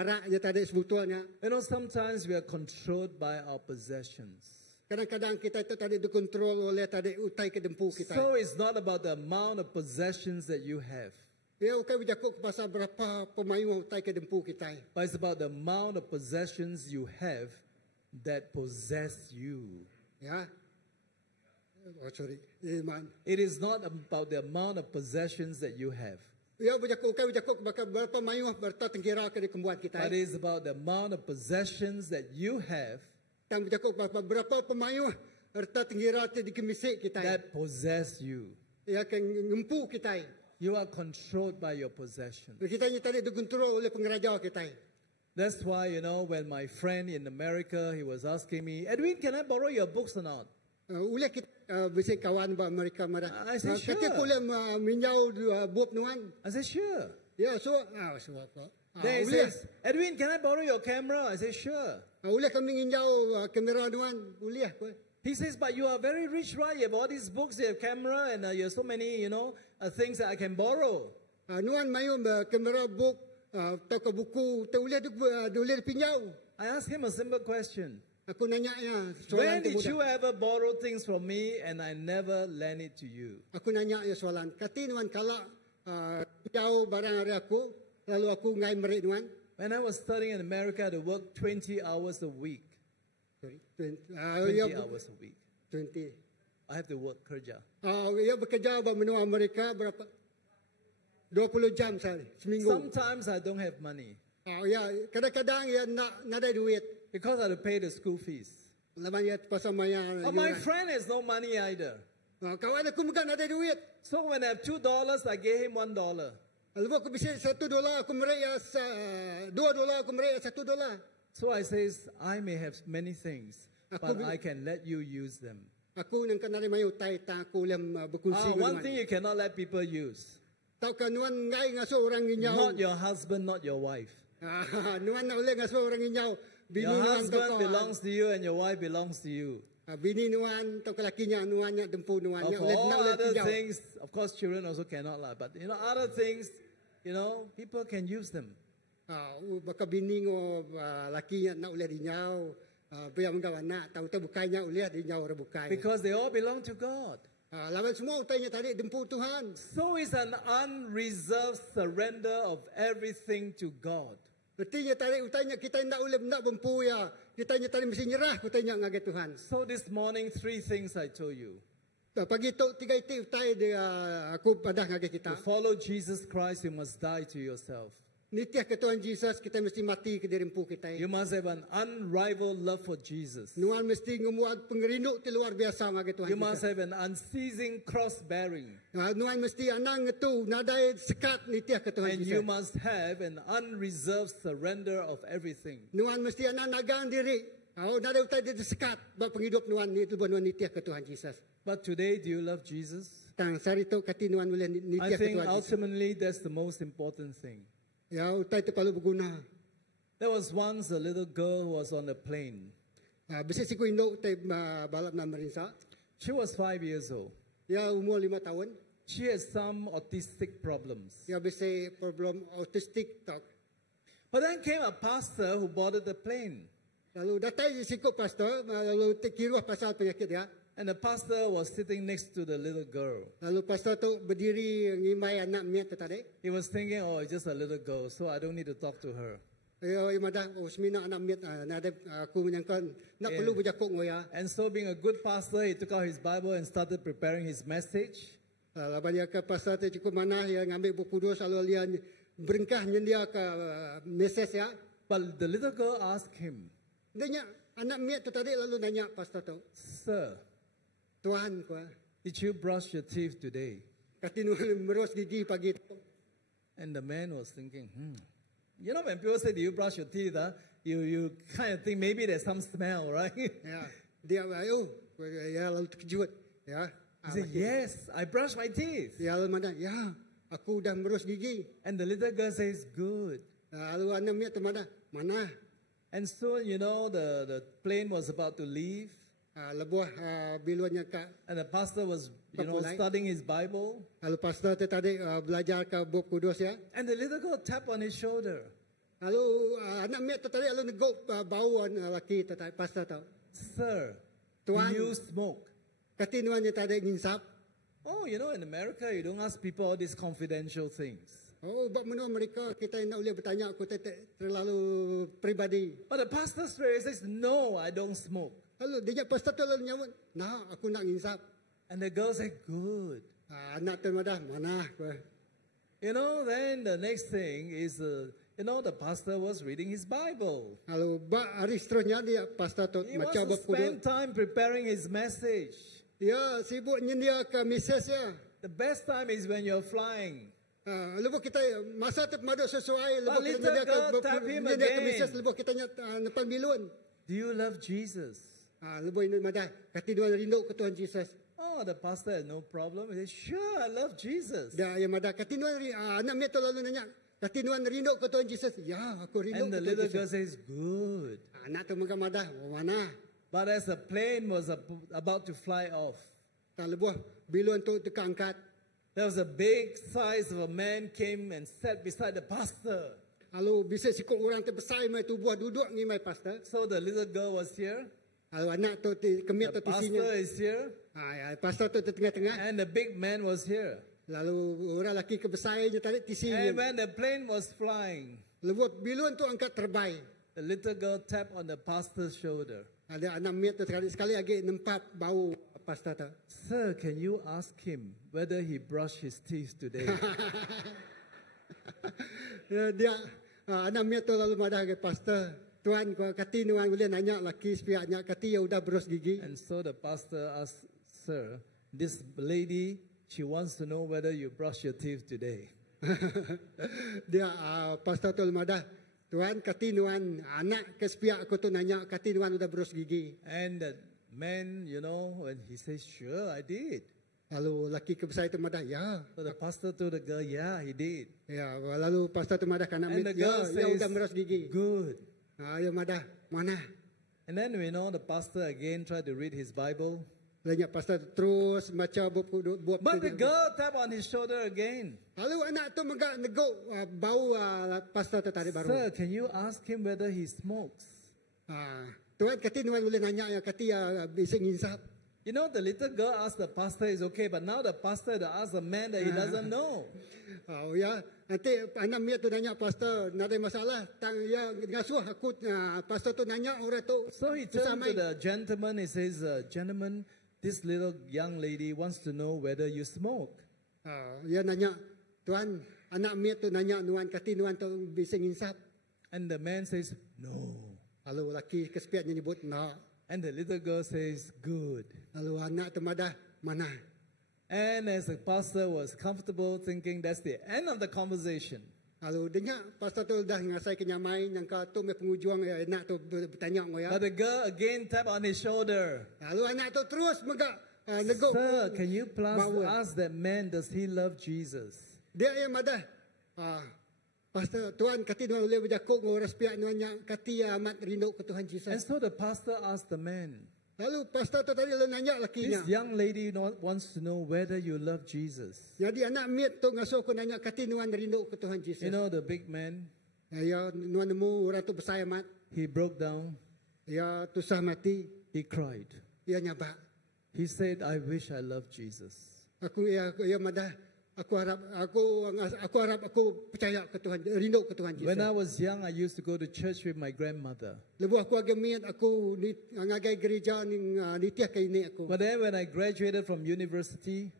araknya tadi sebetulnya. You know, sometimes we are controlled by our possessions. Kadang-kadang kita itu tadi dikontrol oleh tadi utai ke dempu kita. So it's not about the amount of possessions that you have, Ya ukai berjakuk pasal berapa pemayu utai ke dempu kita. but it's about the amount of possessions you have that possess you. Ya. Oh sorry. Iman. It is not about the amount of possessions that you have, Ya berjakuk bakal berapa mayu berta tengkira ke di kembuan kita. but it is about the amount of possessions that you have Tang berjakuk berapa pemayu berta tengkira di kemisik kita. that possess you. Ya kan ngempu kita. You are controlled by your possessions. Kita ni tadi dikontrol oleh pengeraja kita. That's why, you know, when my friend in America, he was asking me, Edwin, can I borrow your books or not? Oleh kita bisik kawan ba Amerika mara. I said, sure. Kita boleh minjau buat nuan. I said, sure. Ya so so apa. Then he Boleh. says, Edwin, can I borrow your camera? I said, sure. Boleh kami minjau kamera nuan. Boleh apa. He says, but you are very rich, right? You have all these books, you have camera, and you have so many, you know, things that I can borrow. Nuan mayu kamera book atau buku tu boleh pinjau. I asked him a simple question. Aku nanya ya When soalan tu did you mudah. ever borrow things from me and I never lend it to you? Aku nanya ya soalan. Kati nuan kala jauh barang hari aku, lalu aku ngai merik nuan. When I was studying in America, I had to work 20 hours a week. Sorry, 20 hours a week. 20. I have to work kerja. Ia bekerja buat menua Amerika berapa? 20 jam sehari, seminggu. Sometimes I don't have money Ya, kadang-kadang ia nak ada duit. because I have to pay the school fees. Laman ia pasal maya. But my friend has no money either. Kawan aku bukan ada duit. So when I have $2, I gave him $1. Lalu aku bisa $1, aku merik ya $2, aku merik ya $1. So I says, I may have many things, but I can let you use them. Aku nang kanari mayu tai ta aku lem berkongsi One thing you cannot let people use. Tau kan nuan ngai ngaso orang inyau. Not your husband, not your wife. Nuan nak boleh ngaso orang inyau. Bini Your nuan husband belongs to you and your wife belongs to you. Bini nuan tau kelakinya nuan nak dempu nuan Of nak boleh all other inyau. things, of course, children also cannot lie. But other things, people can use them. Baka bini ngo lakinya nak boleh inyau. Biar mengawan nak tahu tu bukainya boleh inyau orang bukai. Because they all belong to God. Lawan semua utainya tadi dempu Tuhan. So is an unreserved surrender of everything to God. Artinya tadi utainya kita nak boleh nak dempu ya. Kita tadi mesti nyerah utainya ngagai Tuhan. So this morning, 3 things I told you. Pagi tu 3 itu utai dia aku padah ngagai kita. To follow Jesus Christ, you must die to yourself. Nitiah ke Tuhan Yesus, kita mesti mati ke diri empu kita. You must have an unrivaled love for Jesus. Nuan mesti ngumuat pengerinduk ti luar biasa ngagai Tuhan You must Yesus. have an unceasing cross-bearing. Nuan mesti anang ngetu nadai sekat nitiah ke Tuhan And you Yesus. must have an unreserved surrender of everything. Nuan mesti anang nagang diri. Nadai utai dia sekat bab penghidup nuan ni tu nuan nitiah ke Tuhan Yesus. But today, do you love Jesus? Tang sari tu kati nuan boleh I nitiah ke think Tuhan Yesus. ultimately that's the most important thing. Ya utai tu palu berguna. There was once a little girl who was on a plane. Besi siku induk utai balap na merinsa. She was 5 years old. Ya umur 5 tahun. She has some autistic problems. Ya besi problem autistik tak. But then came a pastor who boarded the plane. Lalu datang sikut pastor, lalu terkiruh pasal penyakit dia. And the pastor was sitting next to the little girl. Lalu pastor tu berdiri ngimai anak miat tu tadi. He was thinking, oh, it's just a little girl, so I don't need to talk to her. Ya imadah semina anak miat nada aku menyangkan nak perlu berjakuk ngoya. And so being a good pastor, he took out his Bible and started preparing his message. Lalu dia ke pastor tu cukup mana dia ngambil buku kudus lalu dia berengkah nyendia ke mesej ya. But the little girl asked him, Dia nyak anak miat tu tadi lalu nanya pastor tu, Sir, Tuan ko, did you brush your teeth today? katinu meros gigi pagi tu. And the man was thinking, when people say, do you brush your teeth, you kind of think maybe there's some smell, right? He Ya, dia ya lalu terkejut. Ya. said, yes, I brush my teeth. Ya lalu mana? Ya, aku dah meros gigi. And the little girl says, good. Lalu anak miat tu mana? Mana? And soon, the plane was about to leave. Lebuah biluannya kak. And the pastor was, Pakulai. studying his Bible. Lalu pastor tu tadi belajar ke buku kudus ya. And the little girl tapped on his shoulder. Lalu anak miat tu tadi lalu negok bau laki tu tadi pastor tu. Sir, Tuan. do you smoke? Katinuannya tadi nginsap. Oh, in America, you don't ask people all these confidential things. Bab menua mereka kita nak boleh bertanya aku terlalu pribadi. But the pastor straight says, no, I don't smoke. Lalu dia pastor tu lalu nyawut, nah aku nak nginsap. And the girl said, good. Anak tu madah mana? Then the next thing is, the pastor was reading his Bible. Lalu hari seterusnya dia pastor tu He wants macam to buku kudus. spend time preparing his message. Ya sibuk nyendia ke mesej ya. The best time is when you're flying. Lepas kita masa tu maduk sesuai lepas But kita little girl tap him nyendia ke again. mesej lepas kita nepan bilun. Do you love Jesus? Lepas ini madah kati dua rindu ke Tuhan Yesus. Oh, the pastor had no problem. He said, sure, I love Jesus. Dia yang madah kati dua anak miat tu lalu nanya kati dua rindu ke Tuhan Yesus. Ya aku rindu And ke the Tuhan little girl Yesus. says, good. Anak tu muka madah mana? But as the plane was about to fly off, Lepas bilun tu angkat. there was a big size of a man came and sat beside the pastor. Lalu bisa sikut orang terbesar mai tubuh duduk ngimai pastor. So the little girl was here. Lalu anak tu kemit The tu tisinya. pastor is here. Pastor tu tengah-tengah. And the big man was here. Lalu orang lelaki kebesarnya tarik tisi. And when the plane was flying, Lebuat bilun tu angkat terbaik. the little girl tapped on the pastor's shoulder. Ada anak miat tu sekali lagi nempat bau pastor tu. Sir, can you ask him whether he brushed his teeth today? Dia anak miat tu lalu madah ke pastor. Tuan kati nuan boleh nanya laki sepiaknya kati ya udah berus gigi. And so the pastor asked, Sir, this lady, she wants to know whether you brush your teeth today. Dia pastor tu madah. Tuan kati nuan anak ke sepiak aku tu nanya kati nuan udah berus gigi. And the man, when he says, sure, I did. Lalu laki kebesar itu madah, ya. So the pastor told the girl, yeah, he did. Ya, lalu pastor tu madah kanak And the miat, girl ya says, udah berus gigi. good. Ya madah, mana? And then the pastor again tried to read his Bible. Banyak pastor terus baca buat. But the girl tapped on his shoulder again. Lalu anak tu megak neguk bau pastor tu tadi baru. Sir, can you ask him whether he smokes? Tuan kati nuan boleh nanya ya kati bising insap. The little girl asked the pastor is okay, but now the pastor asked the man that he doesn't know. Oh ya, nanti anak miat tu nanya pastor, nak ada masalah. Tang ya ngasuh aku pastor tu nanya orang tu. So he turned to the gentleman. He says, gentleman, this little young lady wants to know whether you smoke. Ya nanya, tuan anak miat tu nanya nuan kati nuan tu bising insap. And the man says, no. Lalu laki kesepiatnya nyebut no. And the little girl says, good. Lalu anak tu madah mana? And as the pastor was comfortable thinking that's the end of the conversation. Lalu dengar pastor tu dah ngasai kenyamai yang tu me pengujuang anak tu bertanya ngoya. But the girl again tapped on his shoulder. Lalu anak tu terus megak neguk. Sir, can you please ask that man, does he love Jesus? Dia yang madah. Pastor, Tuan kati nuan boleh berjakuk dengan orang sepiak nuannya kati amat rindu ke Tuhan And Yesus. so the pastor asked the man, Lalu pastor tu tadi lalu nanya lakinya. this young lady wants to know whether you love Jesus. Jadi anak miat tu ngasuh aku nanya kati nuan rindu ke Tuhan Yesus. The big man, Ya nuan nemu orang tu besar amat. he broke down, Ya tusah mati. he cried. Ya nyabak. He said, I wish I loved Jesus. Aku ya madah. Aku harap aku percaya ke Tuhan, rindu ke Tuhan Yesus. When I was young, I used to go to church with my grandmother. Lebu aku agak miat aku ngagai gereja ning nitiah kay ini aku. But then when I graduated from university,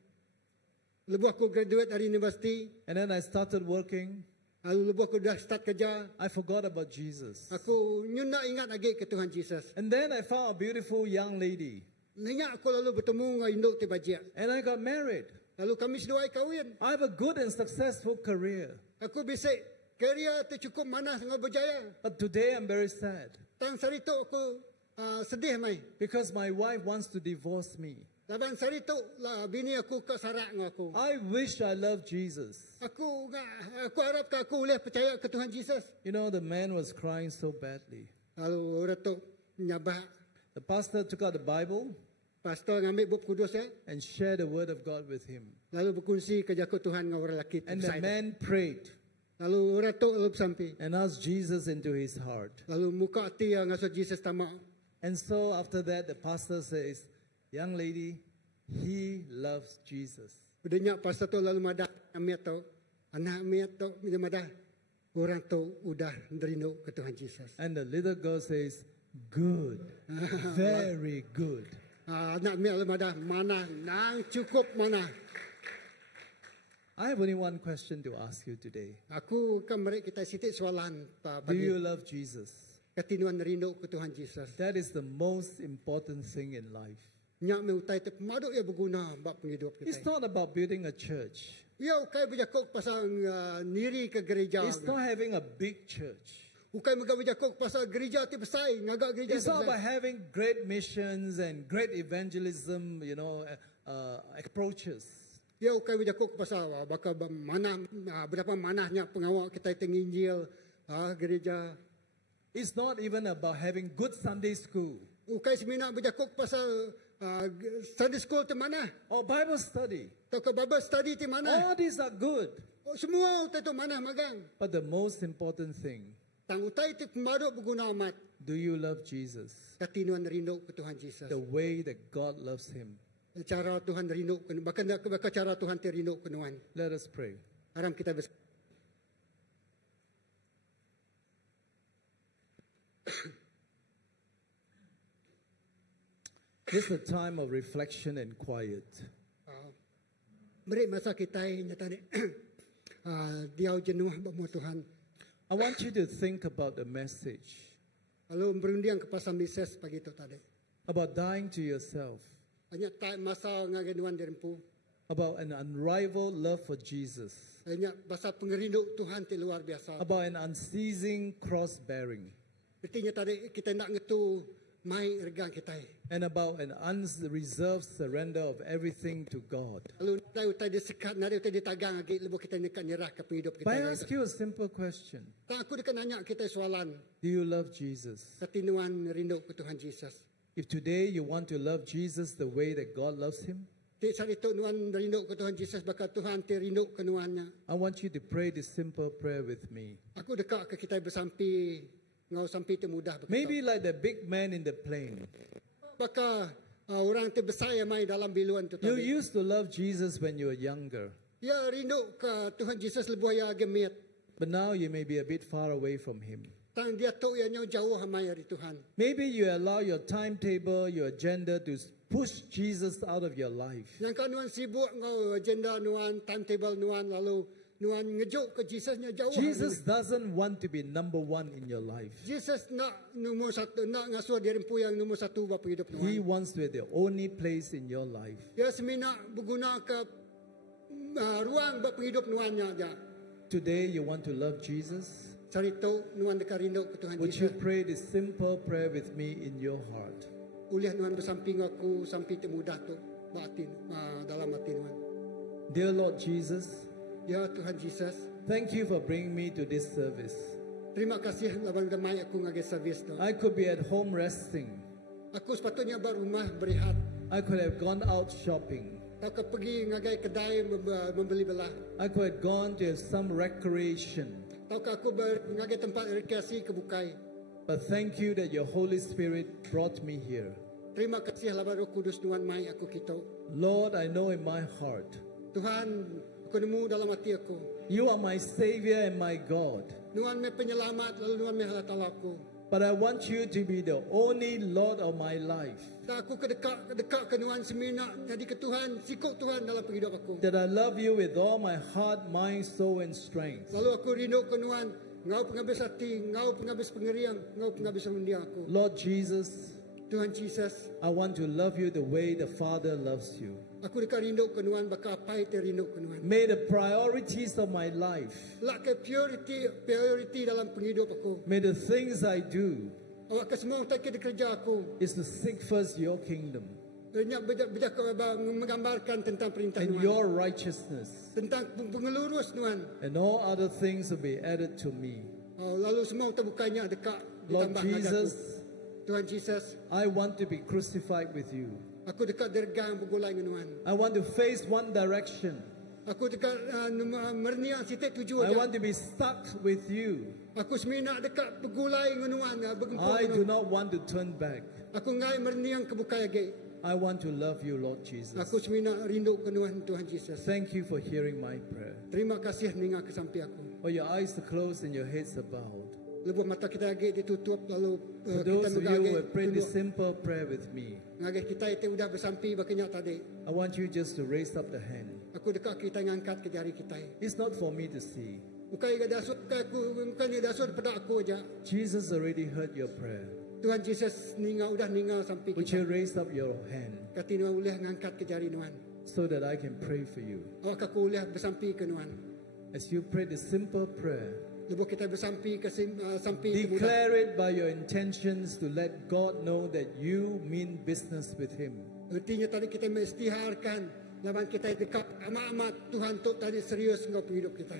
Lebu aku graduate dari universiti. and then I started working, Lalu lebu aku dah start kerja. I forgot about Jesus. Aku nyuna ingat lagi ke Tuhan Yesus. And then I found a beautiful young lady, Ingat aku lalu bertemu dengan induk ti bajia. and I got married. Lalu kami sedua kahwin. I have a good and successful career. Aku bisik kerja tu cukup manas dengan berjaya. But today I'm very sad Tang sari tu aku sedih mai. because my wife wants to divorce me. Laban sari tu lah bini aku ke sarak dengan aku. I wish I loved Jesus. Aku harap aku boleh percaya ke Tuhan Yesus. The man was crying so badly. Lalu orang tu nyabak. The pastor took out the Bible Pastor ngambil buku kudus and shared the word of God with him. Lalu berkongsi kerja ke Tuhan dengan orang lelaki. And the man prayed Lalu orang tu lalu sampai. and asked Jesus into his heart. Lalu muka hati yang ngasuh Yesus tamak. And so after that, the pastor says, young lady, he loves Jesus. Udahnya pastor tu lalu madah anak miat tu dia madah orang tu udah rindu ke Tuhan Yesus. And the little girl says, good, very good. Anak miat lalu madah mana nang cukup mana. I have only one question to ask you today. Aku kan mereka kita sitik soalan Do you love Jesus? katinuan rindu ke Tuhan Yesus. That is the most important thing in life. Nya me utai te maduk ya berguna bab penghidup It's kita. not about building a church. Ya ukai berjakuk pasal niri ke gereja. It's not having a big church. Ukai mega berjakuk pasal gereja ti besar, ngagak gereja. It's not about having great missions and great evangelism, approaches. Ya ukai berjakuk pasal bakal mana berapa manahnya pengawal kita tenginjil gereja. It's not even about having good Sunday school Ukai semina berjakuk pasal Sunday school ti mana? or Bible study. Atau ke Bible study ti mana? All these are good. Semua utai tu mana magang. But the most important thing, Tang utai ti maduk berguna amat. do you love Jesus Katinuan rindu ke Tuhan Yesus. the way that God loves him? cara Tuhan rindu bahkan cara Tuhan rindu kenuan. Let us pray. Haram kita bersama. This is a time of reflection and quiet. Beri masa kita nyata ni diau jenuh bamo Tuhan. I want you to think about the message, Lalu berundiang ke pasal mises pagi itu tadi. about dying to yourself, Hanya tak masa ngagenuan dirempu. about an unrivaled love for Jesus, Hanya pasal pengerindu Tuhan ti luar biasa. about an unceasing cross-bearing, Artinya tadi kita nak ngetu mai regang kita. and about an unreserved surrender of everything to God. Lalu tahu tadi sekat nari tadi tagang lagi lebu kita nak nyerah ke hidup kita. But I ask you a simple question. Tak aku dekat nanya kita soalan. Do you love Jesus? Ketinuan rindu ke Tuhan Yesus. If today you want to love Jesus the way that God loves him, Ti sari tu nuan rindu ke Tuhan Yesus bakal Tuhan ti rindu ke nuannya. I want you to pray this simple prayer with me. Aku dekat ke kita bersampi ngau sampai tu mudah betul. Maybe like the big man in the plane. Bakal orang tu besar yang main dalam biluan tu You tadi. used to love Jesus when you were younger, Ya rindu ke Tuhan Yesus lebih ya gemit. but now you may be a bit far away from him. Tang dia tu yang jauh hamai dari Tuhan. Maybe you allow your timetable, your agenda to push Jesus out of your life. Yang kau nuan sibuk ngau agenda nuan timetable nuan lalu nuan ngejuk ke Yesusnya jauh. Jesus doesn't want to be number one in your life. Jesus nak nombor satu, nak ngasuh dirempu yang nombor satu bapa hidup He nuan. wants to be the only place in your life. Dia semina berguna ke ruang bapa hidup nuannya aja. Today you want to love Jesus? Cari tu nuan dekat rindu ke Tuhan Would you Yesus. pray this simple prayer with me in your heart? Uliah nuan bersamping aku sampai temudah tu batin dalam hati nuan. Dear Lord Jesus, Ya Tuhan Yesus, thank you for bringing me to this service. terima kasih lawan damai aku ngage servis tu. I could be at home resting. Aku sepatutnya berumah berehat. I could have gone out shopping. Tak pergi ngagai kedai membeli belah. I could have gone to have some recreation. Tak aku ngagai tempat rekreasi ke bukai. But thank you that your Holy Spirit brought me here. Terima kasih lawan Roh Kudus nuan mai aku kita. Lord, I know in my heart, Tuhan, aku nemu dalam hati aku. you are my Savior and my God. Nuan me penyelamat lalu nuan me halatala aku. But I want you to be the only Lord of my life. Tak aku kedekat ke nuan semina jadi ke Tuhan, sikut Tuhan dalam hidup aku. That I love you with all my heart, mind, soul, and strength. Lalu aku rindu ke nuan, ngau penghabis hati, ngau penghabis pengeriang, ngau penghabis mendia aku. Lord Jesus, Tuhan Yesus, I want to love you the way the Father loves you. aku dekat rindu ke nuan baka apai te rindu ke nuan. May the priorities of my life, Lak ke priority dalam penghidup aku. may the things I do, Awak ke semua tak kira kerja aku. is to seek first your kingdom Banyak bejak menggambarkan tentang perintah and nuan. your righteousness, Tentang pengelurus nuan. and all other things will be added to me. Lalu semua terbukanya dekat Lord ditambah dengan Jesus, aku. Tuhan Yesus, I want to be crucified with you. aku dekat dergang bergulai dengan nuan. I want to face one direction. Aku dekat mernia sitik tuju I aja. want to be stuck with you. Aku semina dekat bergulai dengan nuan. Bergempur I do dengan. not want to turn back. Aku ngai merniang kebukai lagi. I want to love you, Lord Jesus. Aku semina rindu ke nuan Tuhan Yesus. Thank you for hearing my prayer. Terima kasih ninga kesampi aku. While your eyes are closed and your heads are bowed, Lepas mata kita lagi ditutup lalu for kita those of you who have prayed this tunduk. simple prayer with me, Ngagih kita itu sudah bersampi bakinya tadi. I want you just to raise up the hand. Aku dekat kita ngangkat ke jari kita. It's not for me to see. Bukan dasut ke aku, bukan dasut pada aku aja. Jesus already heard your prayer. Tuhan Yesus ninga udah ninga sampai Would you kita. raise up your hand Kati nuan ulih ngangkat ke jari nuan. so that I can pray for you? Awak aku ulih bersampi ke nuan. As you pray this simple prayer, Lepas kita bersampi ke sampi ke mudah. declare it by your intentions to let God know that you mean business with Him. Artinya tadi kita mestiharkan lawan kita dekat amat-amat Tuhan tu tadi serius ngau hidup kita.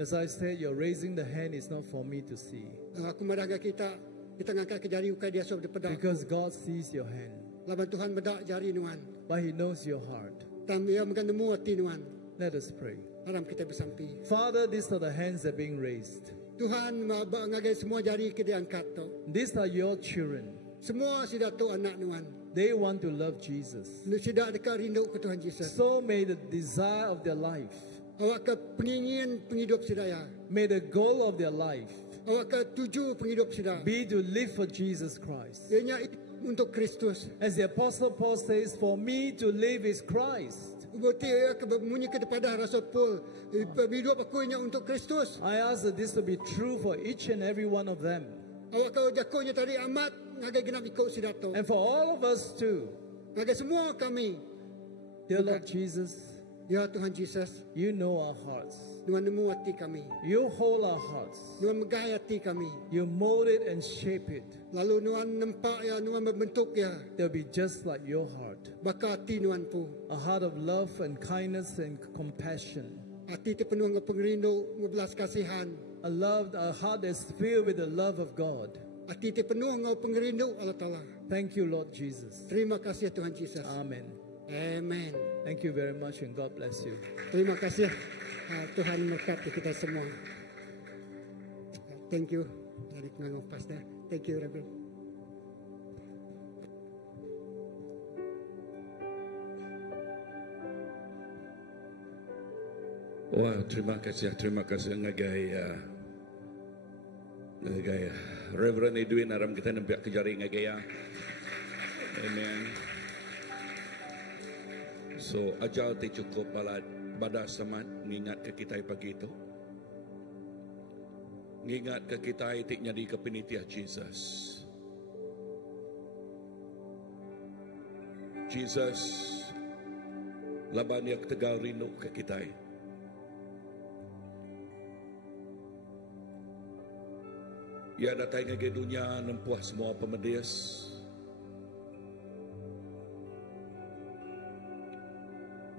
As I said, your raising the hand is not for me to see, Aku madaga kita ngangkat ke jari ukai dia sob depada. because God sees your hand, Lawan Tuhan bedak jari nuan. but He knows your heart. Tam ia mengandemu hati nuan. Let us pray. Haram kita bersampi. Father, these are the hands that are being raised. Tuhan ngagai semua jari kita angkat tu. These are your children. Semua sudah tu anak nuan. They want to love Jesus. Nu sida dekat rindu ke Tuhan Yesus. So may the desire of their life, Awak ke pengingin penghidup sedaya. may the goal of their life Awak ke tuju penghidup sedaya. be to live for Jesus Christ. Ianya untuk Kristus. As the Apostle Paul says, for me to live is Christ. Berarti bunyi kepada Rasul Paul, hidup aku hanya untuk Kristus. I ask that this to be true for each and every one of them. Awak kau jakonya tadi amat ngagai genap ikut sidato. And for all of us too. Ngagai semua kami. Dear Lord Jesus, Ya Tuhan Yesus, you know our hearts. Tuhan nemu hati kami. You hold our hearts. Tuhan megai hati kami. You mold it and shape it. Lalu Tuhan nampak ya, Tuhan membentuk ya. They'll be just like your heart. Baka hati Tuhan pu. A heart of love and kindness and compassion. Hati itu penuh dengan pengerindu, ngebelas kasihan. A heart that's filled with the love of God. Hati itu penuh dengan pengerindu Allah Ta'ala. Thank you, Lord Jesus. Terima kasih Tuhan Yesus. Amen. Amen. Thank you very much and God bless you. Terima kasih. Tuhan memberkati kita semua. Thank you. Dari penganggap pastor. Thank you, Reverend. Wah, terima kasih ngagai Reverend Edwin aram kita nampak kejari ngagai ya. Amen. So, ajal ti cukup balad pada samat ngingat ke kita pagi itu. Ngingat ke kita itik nyadi ke penitiah Jesus. Jesus laban yak tegal rindu ke kita. Ya datang ke dunia nempuah semua pemedias.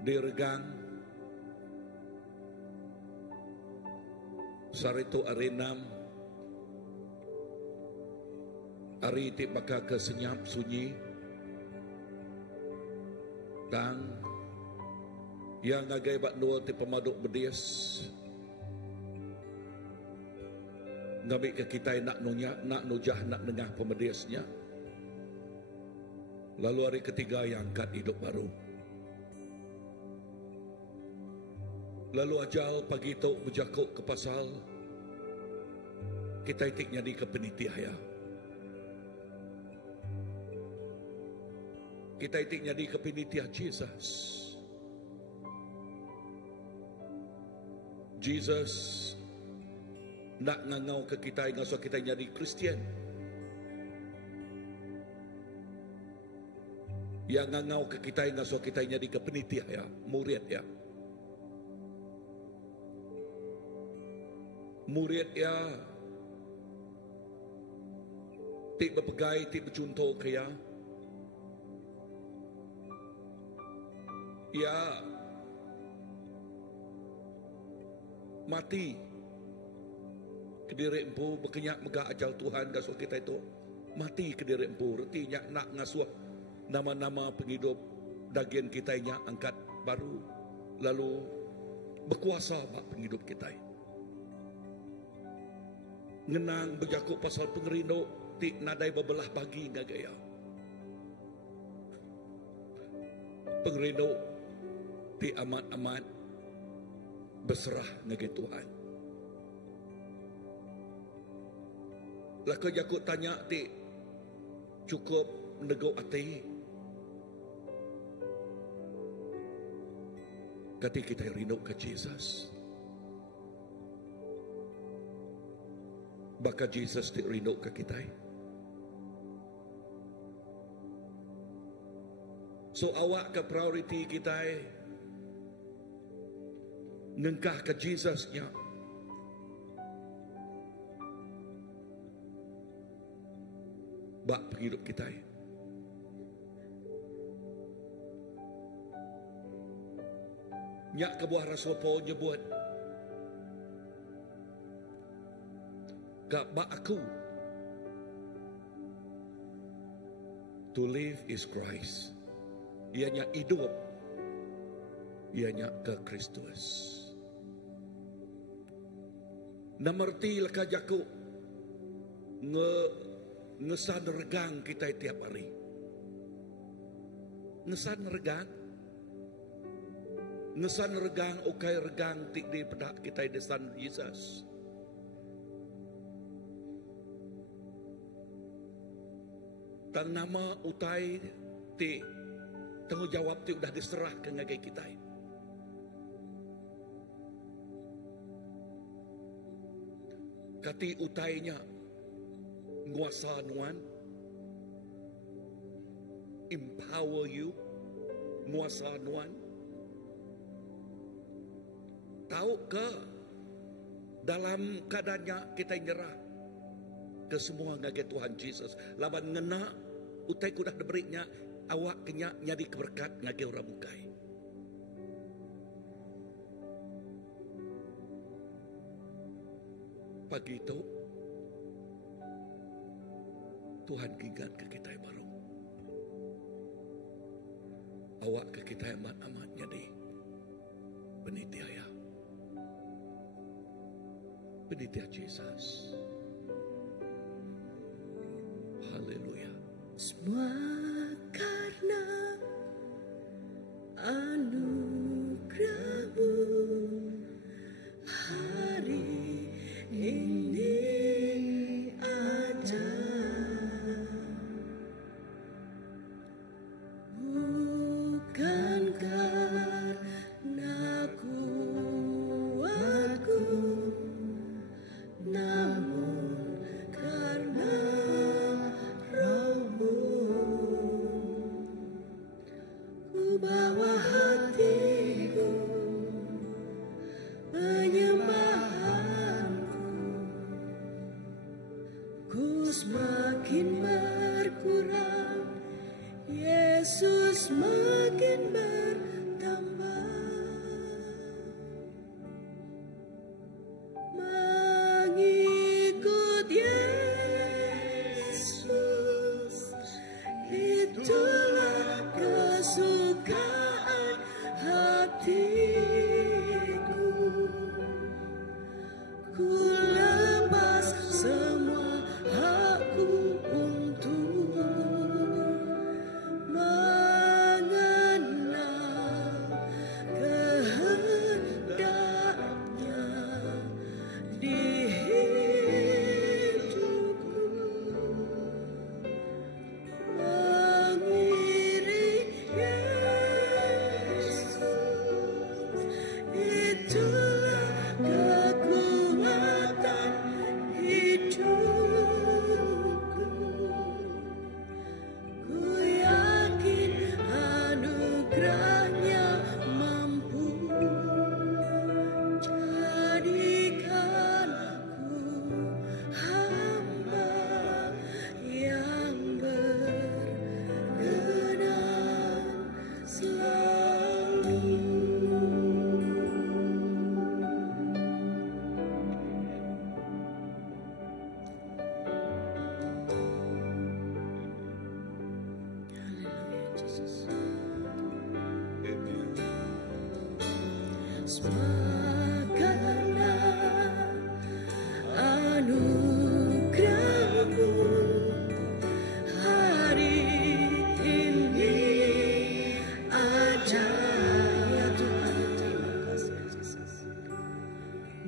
Diregang sarito arenam ari ti baka kesenyap sunyi dan yang ngagai bak dua ti pemaduk bedias ngabi ke kita nak nunya nak nujah nak dengah pemediasnya lalu hari ketiga yang angkat hidup baru. Lalu ajal pagi itu berjakuk ke pasal kita itik nyadi ke penitiah ya. Kita itik nyadi ke penitiah Jesus. Jesus nak ngangau ke kita ngasuh kita nyadi Kristian. Yang ngangau ke kita ngasuh kita nyadi ke penitiah ya, murid ya. Murid ya tik berpegai, tik bercontoh kaya ya mati kediri empu berkenyak megah ajal Tuhan ngasuh kita itu mati kediri empu artinya nak ngasuh nama-nama penghidup dagian kita nya angkat baru lalu berkuasa bak penghidup kita ngenang berjakuk pasal pengerindu ti nadai bebelah bagi ngagaya pengerindu ti amat-amat berserah ngagai Tuhan laka jakuk tanya ti cukup nego ati kati kita rindu ke Jesus baka Jesus ti rindu ke kita. So awak ke priority kita ngengkah ke Jesus nya. Bak penghidup kita. Nyak ke buah Rasul Paul nyebut Gak aku. To live is Christ. Ianya hidup. Ianya ke Kristus. Namerti laka jaku ngesan regang kita tiap hari. ngesan regang ukay regang ti di pedak kita di San Jesus. Tang nama utay ti tanggung jawab ti udah diserah ke ngagay kita. Kati utaynya nguasa nuan, empower you, nguasa nuan. Tahu ke dalam keadaannya kita nyerah ke semua ngagay Tuhan Yesus. Laban ngena utai kudah diberinya awak kenya nyadi keberkat ngagay orang bukai. Pagi itu Tuhan ingat ke kita yang baru. Awak ke kita yang amat nyadi penitiaya. Penitia Jesus. Haleluya. Semua karena anugerah-Mu hari ini aja. Bukan karena kuatku, namun karena Roh-Mu. Ku bawa hatiku, penyembahanku, ku semakin berkurang, Yesus makin bertambah. Mengikut Yesus, itulah kesukaan hatiku. Ku lepas semua hakku untuk mengenal kehendaknya di hidupku. Mengiring Yesus, itulah kekuatan hidupku. Ku yakin anugerahnya mampu jadikan aku hamba yang berkenan selalu. Haleluya, Yesus. Semua karena anugerah-Mu hari ini aja, ya Tuhan. Terima kasih, Yesus.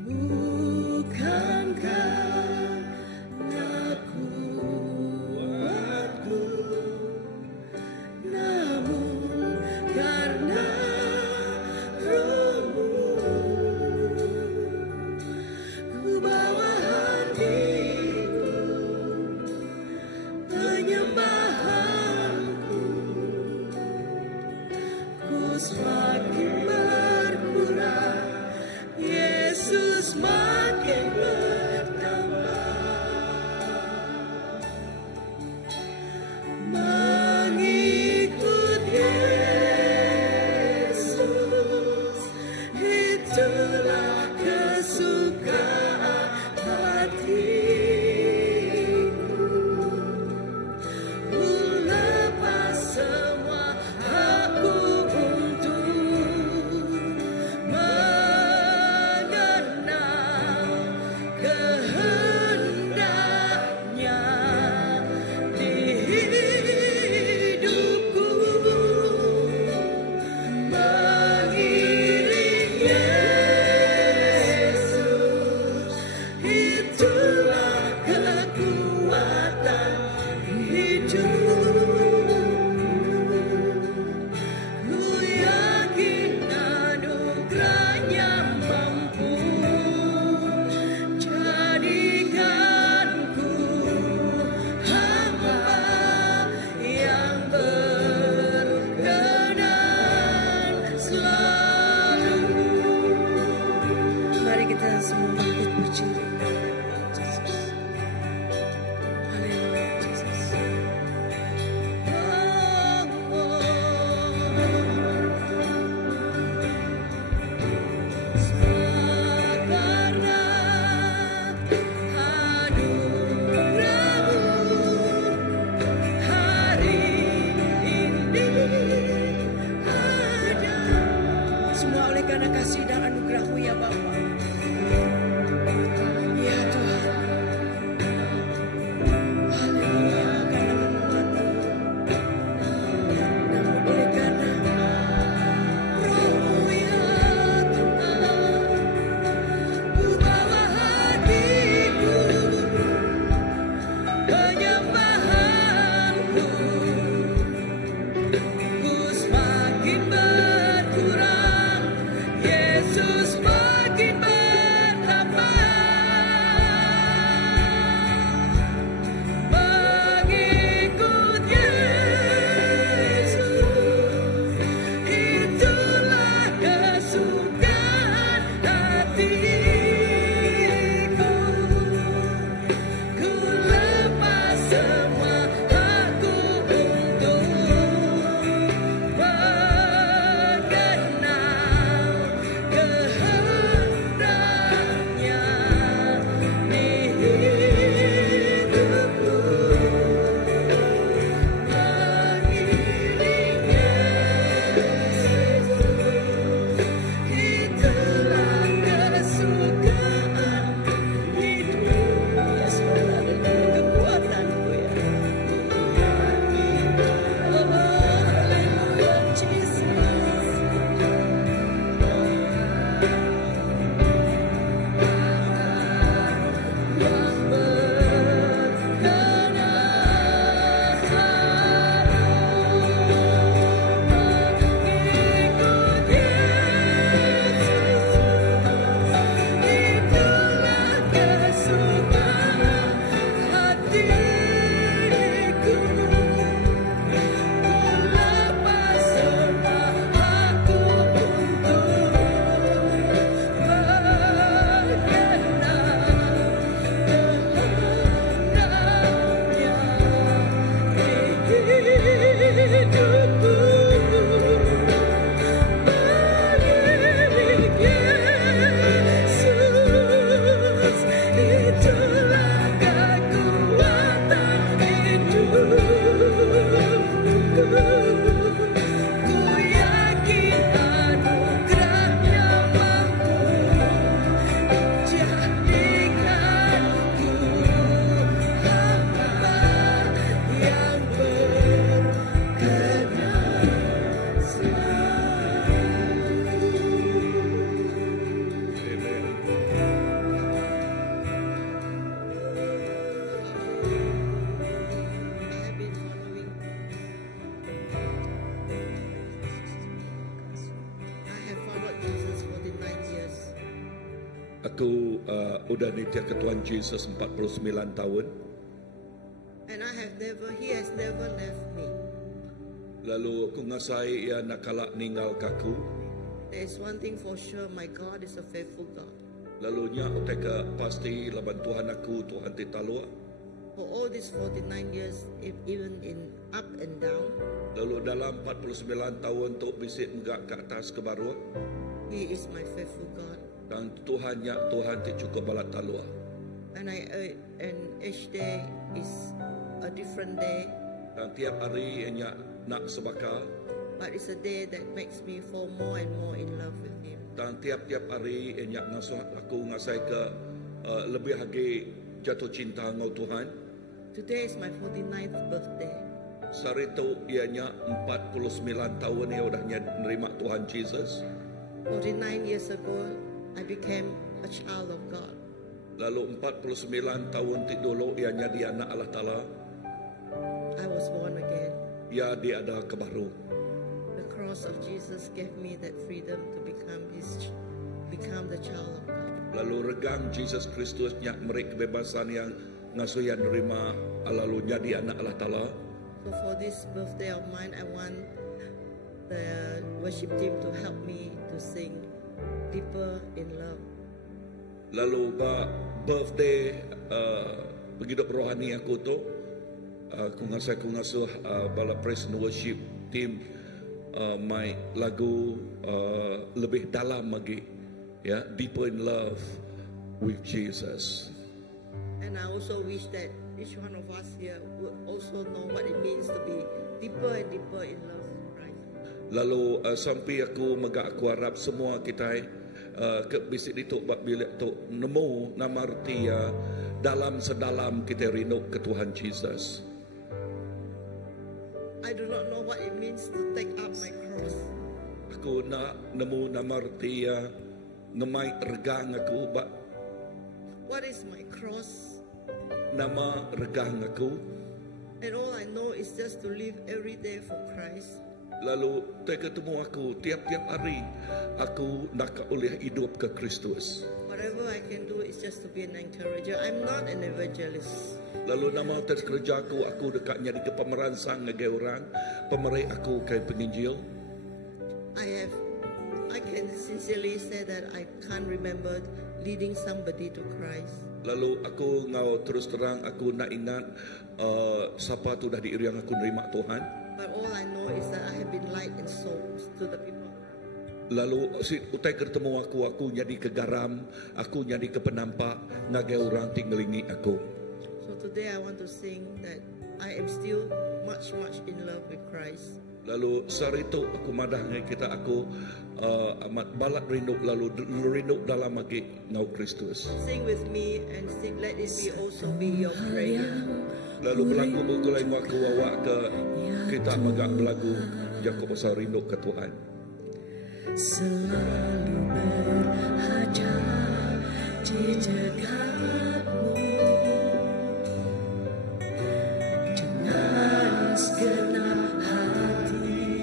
Bukan karena kuatku, namun karena Roh-Mu. Aku udah nitya ke Tuhan Yesus 49 tahun. And he has never left me. Lalu aku ngasai ia nakala ninggal kaku. There is one thing for sure, my God is a faithful God. Lalu nya uteka pasti laban Tuhan aku Tuhan titalua. For all these 49 years, even in up and down, Lalu dalam 49 tahun tu bisik enggak ke atas ke bawah. He is my faithful God. Dan Tuhan nya Tuhan ti cukup balat talua. And each day is a different day. Dan tiap hari nya nak sebaka. But it's a day that makes me fall more and more in love with Him. Dan tiap-tiap hari nya ngasuh aku ngasai ke lebih lagi jatuh cinta ngau Tuhan. Today is my 49th birthday. Sari tu ianya 49 tahun ia udah nerima Tuhan Jesus. 49 years ago, I became a child of God. Lalu 49 tahun ti dulu ianya dia anak Allah Ta'ala. I was born again. Ia dia ada kebaru. The cross of Jesus gave me that freedom to become the child of God. Lalu regang Jesus Kristus nya meri kebebasan yang ngasuh yang nerima lalu jadi anak Allah Ta'ala. So for this birthday of mine, I want the worship team to help me to sing Deeper in Love. Lalu ba birthday begitu rohani aku tu aku ngasuh bala praise and worship team my lagu lebih dalam lagi ya, Deeper in Love with Jesus. And I also wish that each one of us here would also know what it means to be deeper and deeper in love with Christ. Lalu sampai aku aku harap semua kita ke bisik itu bila tu nemu nama arti dalam sedalam kita rindu ke Tuhan Jesus. I do not know what it means to take up my cross. Aku nak nemu nama arti ngemai regang aku What is my cross? nama regang aku? And all I know is just to live every day for Christ. Lalu saya ketemu aku tiap-tiap hari aku nak oleh hidup ke Kristus. Whatever I can do is just to be an encourager. I'm not an evangelist. Lalu nama atas kerja aku dekatnya di pemeransang ngai orang, pemerai aku kai penginjil. I can sincerely say that I can't remember leading somebody to Christ. Lalu aku ngau terus terang aku nak ingat siapa tu dah diiriang aku nerima Tuhan. But all I know is that I have been light and salt to the people. Lalu si utai ketemu aku jadi kegaram, aku jadi kepenampak ngagai orang tinggalingi aku. So today I want to sing that I am still much in love with Christ. Lalu sehari itu aku madah ngai kita aku amat balat rindu lalu rindu dalam lagi ngau Kristus. Sing with me and sing, let it be also be your prayer. Lalu belagu begulai aku wawa ke kita magak belagu Jakob pasal rindu ke Tuhan. Selalu berada di dekatmu dengan segenap hati,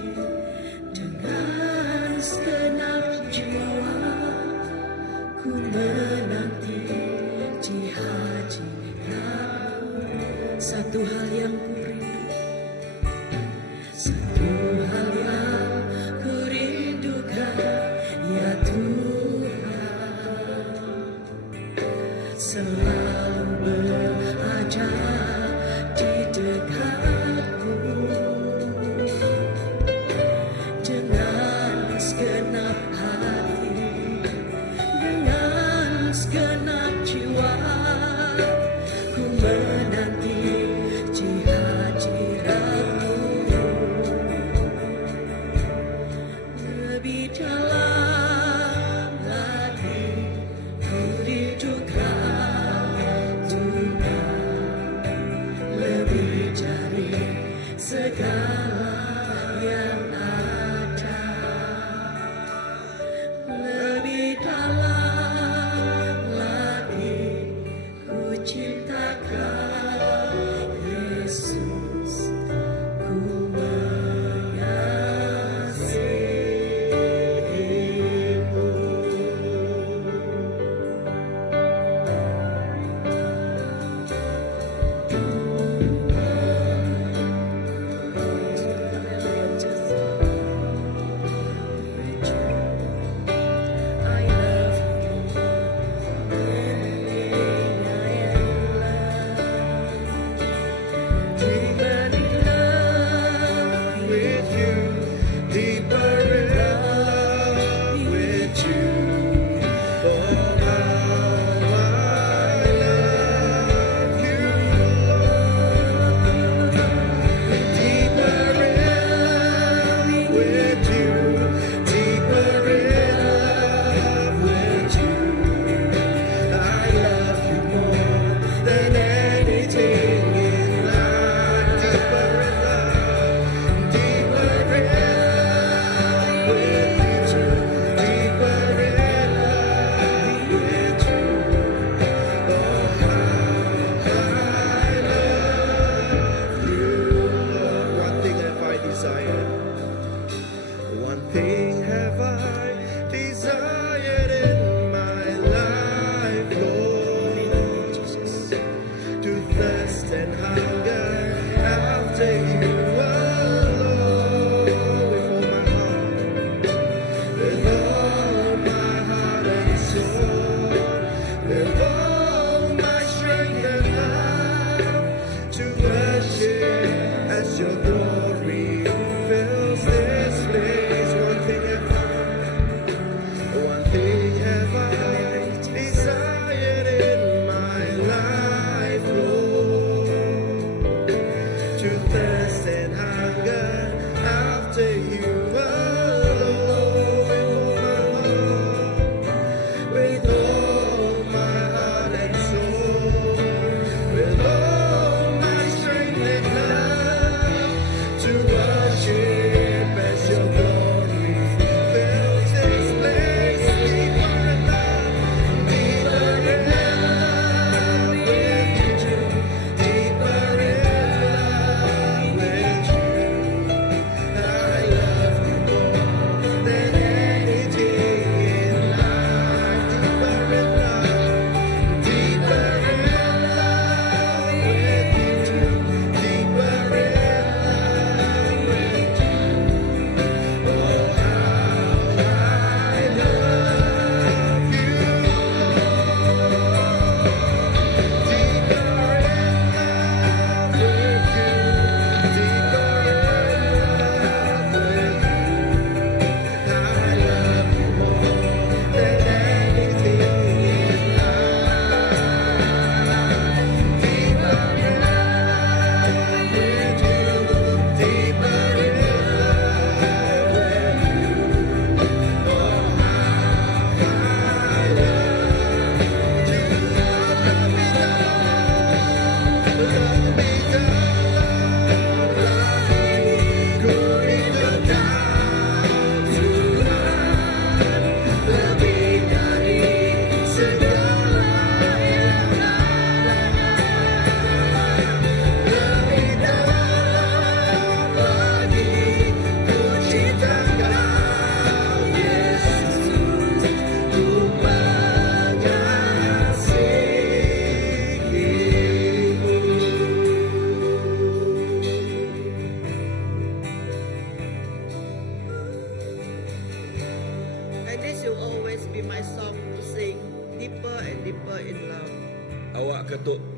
dengan segenap jiwa, ku menanti di hadiratmu. Satu hal yang ku rindu, satu hal yang ku rindukan, ya Tuhan, selalu berada di dekatmu dengan segenap hati, dengan segenap jiwa, ku menanti di hadiratmu. Lebih dalam lagi ku rindukan Tuhan, lebih dari segala yang ada, lebih dalam lagi ku cintakan Yesus, ku mengasihimu.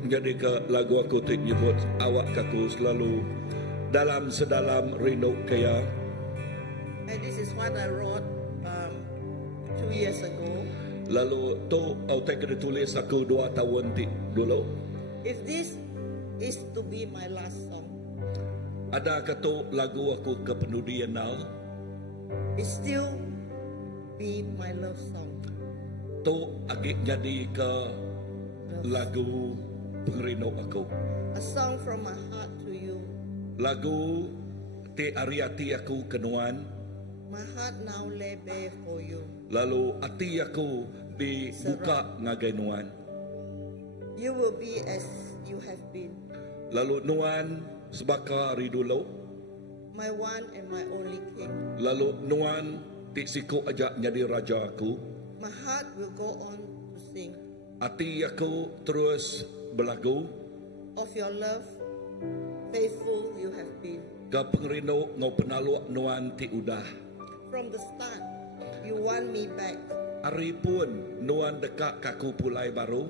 jadi ke lagu aku tu nyebut awak kaku selalu dalam sedalam rindu kaya. And this is what I wrote 2 years ago. Lalu tu autai kena tulis aku 2 tahun dulu. If this is to be my last song, Ada kata lagu aku ke penudianal. it still be my love song. Tu agak jadi ke lagu pengerino aku. A song from my heart to you. Lagu te ariati aku kenuan. My heart now lay bare for you. Lalu hati aku dibuka ngagai nuan. You will be as you have been, Lalu nuan sebaka hari dulu. my one and my only king. Lalu nuan ti siku ajak jadi raja aku. My heart will go on to sing Hati aku terus berlagu. of your love, faithful you have been. Ka pengerino ngau penaluak nuan ti udah. From the start, you want me back. Hari pun nuan dekat kaku pulai baru.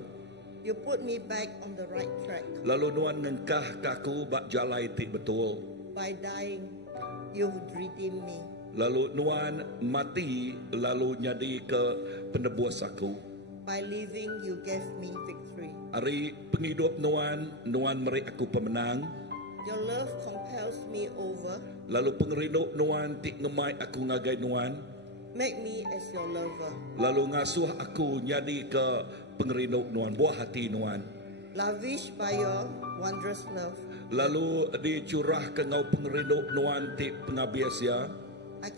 You put me back on the right track. Lalu nuan ngengkah kaku bak jalai ti betul. By dying, you would redeem me. Lalu nuan mati lalu jadi ke penebus aku. By living, you gave me victory. Hari penghidup nuan meri aku pemenang. Your love compels me over. Lalu pengerino nuan ti ngemai aku ngagai nuan. Make me as your lover. Lalu ngasuh aku jadi ke pengerino nuan, buah hati nuan. Lavish by your wondrous love. Lalu dicurah ke ngau pengerino nuan ti pengabiasya. I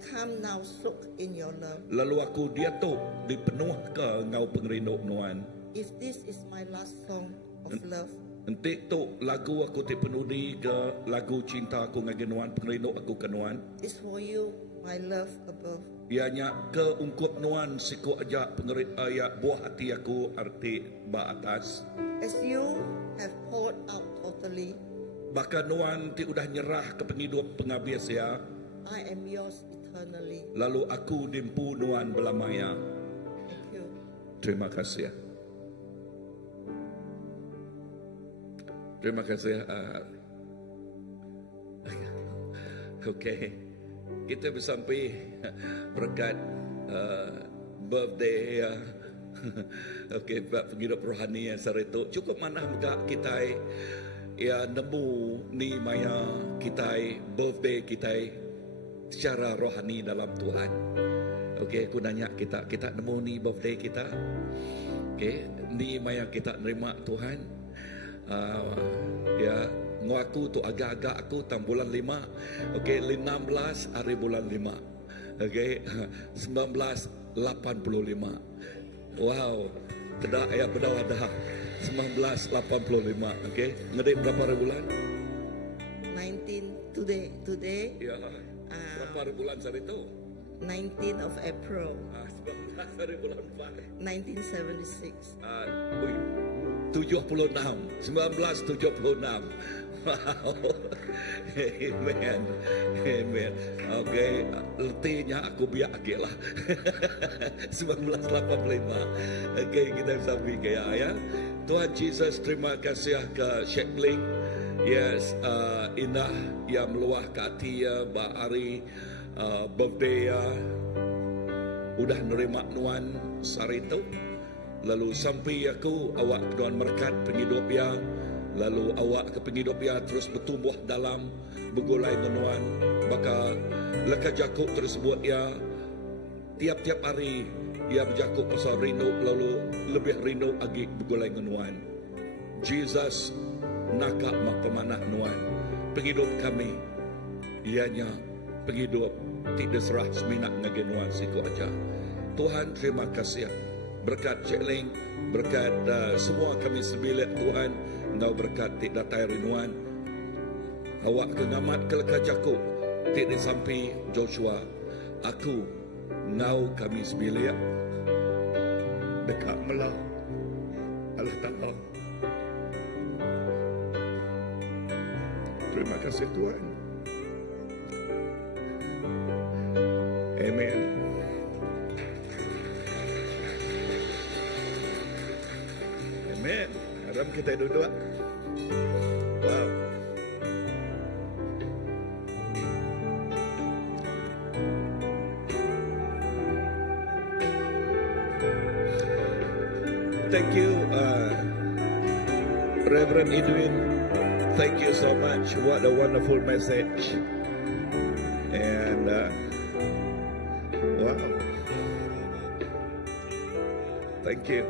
come now soak in your love. Lalu aku diatuk dipenuh ke ngau pengerino nuan. If this is my last song of love, Nanti tu lagu aku ti penudi ke lagu cinta aku ngagai nuan pengerino aku ke nuan. it's for you, my love above. Ianya ke ungkup nuan siku ajak pengerit ayat buah hati aku arti ba atas. As you have poured out totally, Bahkan nuan ti udah nyerah ke penghidup pengabiasya. I am yours eternally. Lalu aku dimpu nuan belamaya. Thank you. Terima kasih. Terima kasih. Okey. Kita bersampai berkat birthday okey, penghidup rohani yang saritu. Cukup mana megak kita ya nemu ni maya kita birthday kita secara rohani dalam Tuhan. Okey, aku nanya kita nemu ni birthday kita. Okey, ni maya kita nerima Tuhan. Ya, ngaku tu agak-agak aku tam bulan 5. Okey, 16 hari bulan 5. Okey, 1985. Wow, tidak ya bedah-bedah 1985. Okey, ngedik berapa hari bulan? 19 today. Ya, berapa hari bulan saat itu? 19th of April, 19 hari bulan 4. 1976. 76, 1976. Wow. Amen. Amen. Okey, letihnya aku biak lagi lah. 1985. Okey, kita sampai kaya ya. Tuhan Yesus, terima kasih ke Sheikh Ling. Yes, indah yang meluah ke hati ya, hari birthday ya. Udah nerima nuan saritu. Lalu sampai aku awak keduan merkat penghidup ya. Lalu awak ke penghidup ya terus bertumbuh dalam begulai menuan. Maka leka jakuk tersebut ya tiap-tiap hari ia berjakuk pasal rindu, lalu lebih rindu lagi begulai menuan. Jesus nakak mak pemanah nuan. Penghidup kami ianya penghidup tidak serah seminat ngagenuan siku aja. Tuhan terima kasih. Berkat Cik Ling, berkat semua kami sebilik Tuhan, Engkau berkat tidak datai rinuan. Awak kengamat keleka jakuk, tidak sampai Joshua. Aku, Engkau kami sebilik. Dekat melah Allah Ta'ala. Terima kasih Tuhan. Amen. Amen. kita duduk. Wow. Thank you, Reverend Edwin. Thank you so much. What a wonderful message. And wow. Thank you.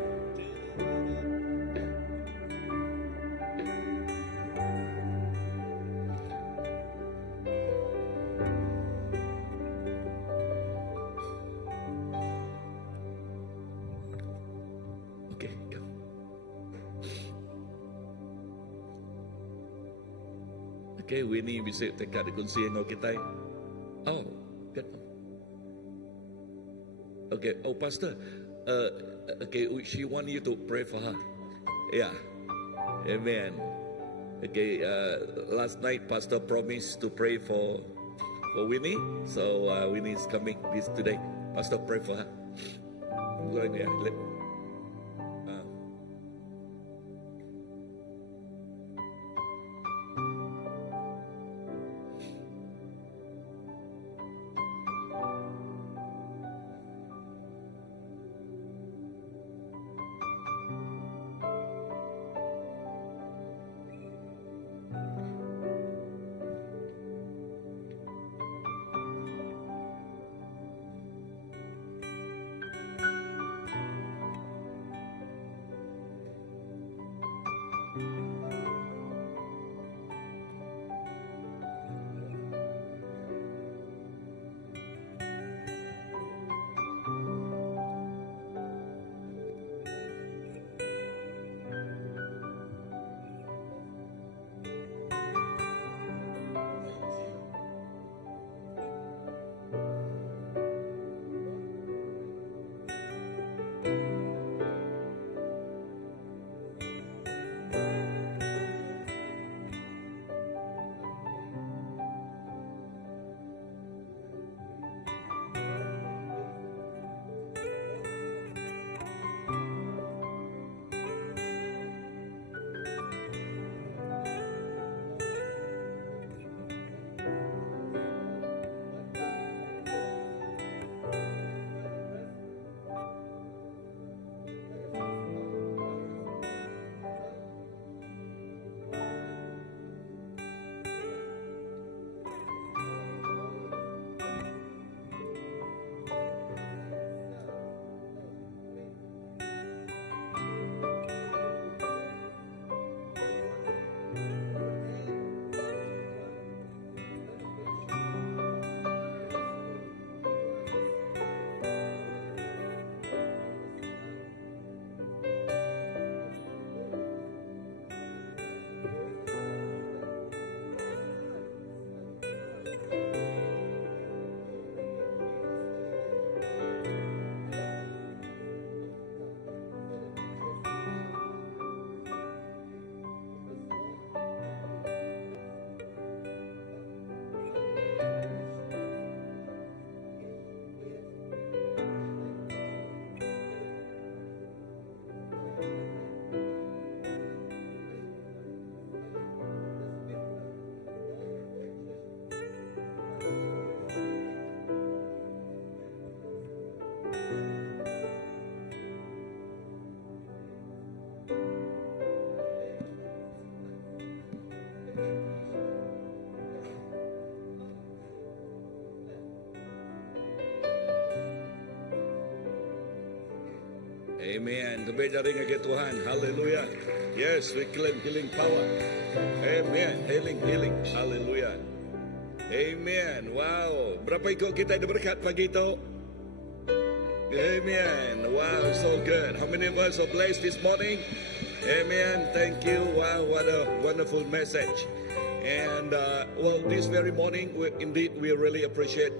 Okay, come. Okay, Winnie bisa dekat di kunci dengan kita. Oh, good. Okay, oh Pastor, okay, she want you to pray for her. Yeah, amen. Okay, last night Pastor promised to pray for Winnie, so Winnie is coming this today. Pastor, pray for her. Going there. Amen. Terbaik jaring ke Tuhan. Hallelujah. Yes, we claim healing power. Amen. Healing. Hallelujah. Amen. Wow. Berapa ikut kita ada berkat pagi itu? Amen. Wow, so good. How many of us are blessed this morning? Amen. Thank you. Wow, what a wonderful message. And well, this very morning, we really appreciate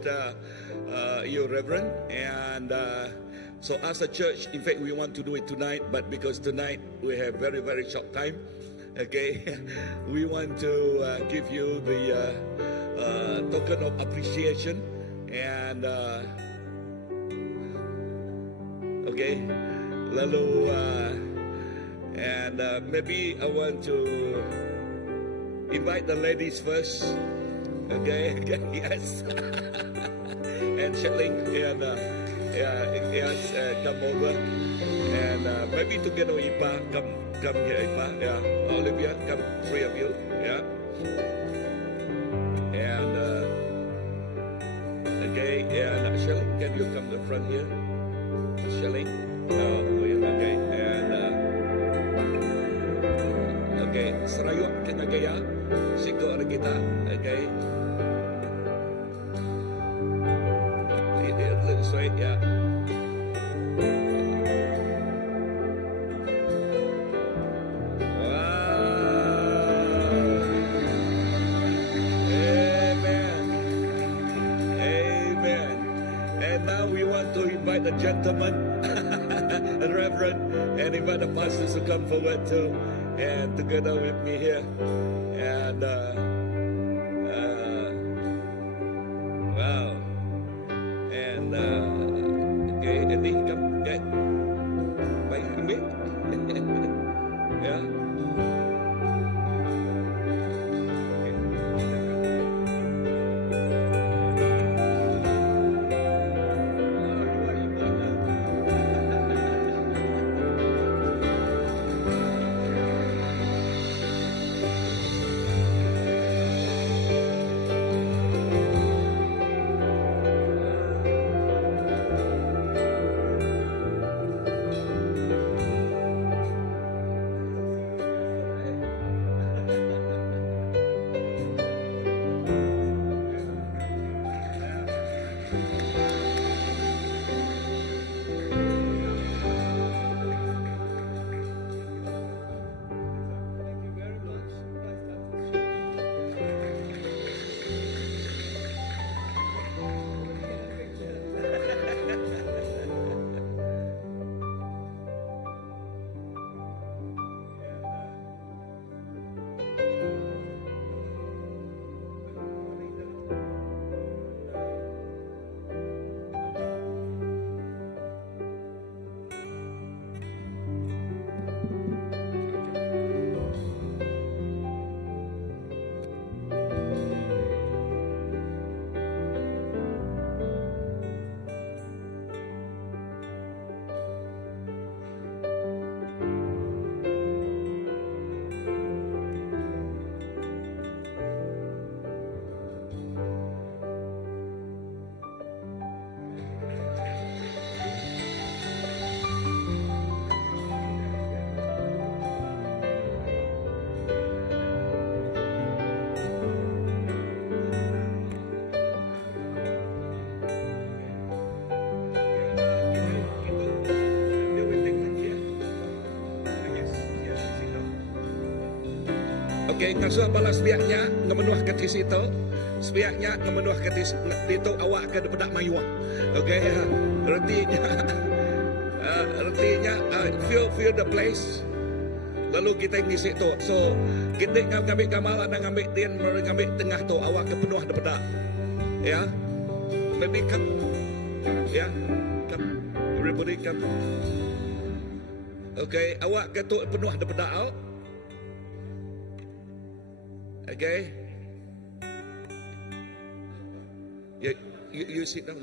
you, Reverend. And so as a church, in fact, we want to do it tonight, but because tonight we have very, very short time, okay, we want to give you the token of appreciation. And okay, lalu And maybe I want to invite the ladies first. Okay, yes. And Shelling and yes, come over. And maybe together Ipa, come here Ipa. Yeah, Olivia, come, three of you. Yeah. And okay, and Shelling, can you come to the front here? Shelling, okay, and okay, serayut kena gaya, sikut ada kita, okay. Straight, yeah. Invite the gentleman, the reverend, and invite the pastors to come forward too, and together with me here. And wow. And okay, Andy, come get baik ambil. Yeah. Okay, ngasuh balas biaknya ngemenuh ke situ, sebiaknya ngemenuh ke situ awak ke depan mayuah. Okay, artinya feel the place. Lalu kita ngisi tu. So kita ngambil kamalan dan ngambil tin, ngambil tengah tu awak ke penuh depan. Ya, maybe come. Ya, come. Everybody come. Okay, awak ke tu penuh depan. Okay. You sit down.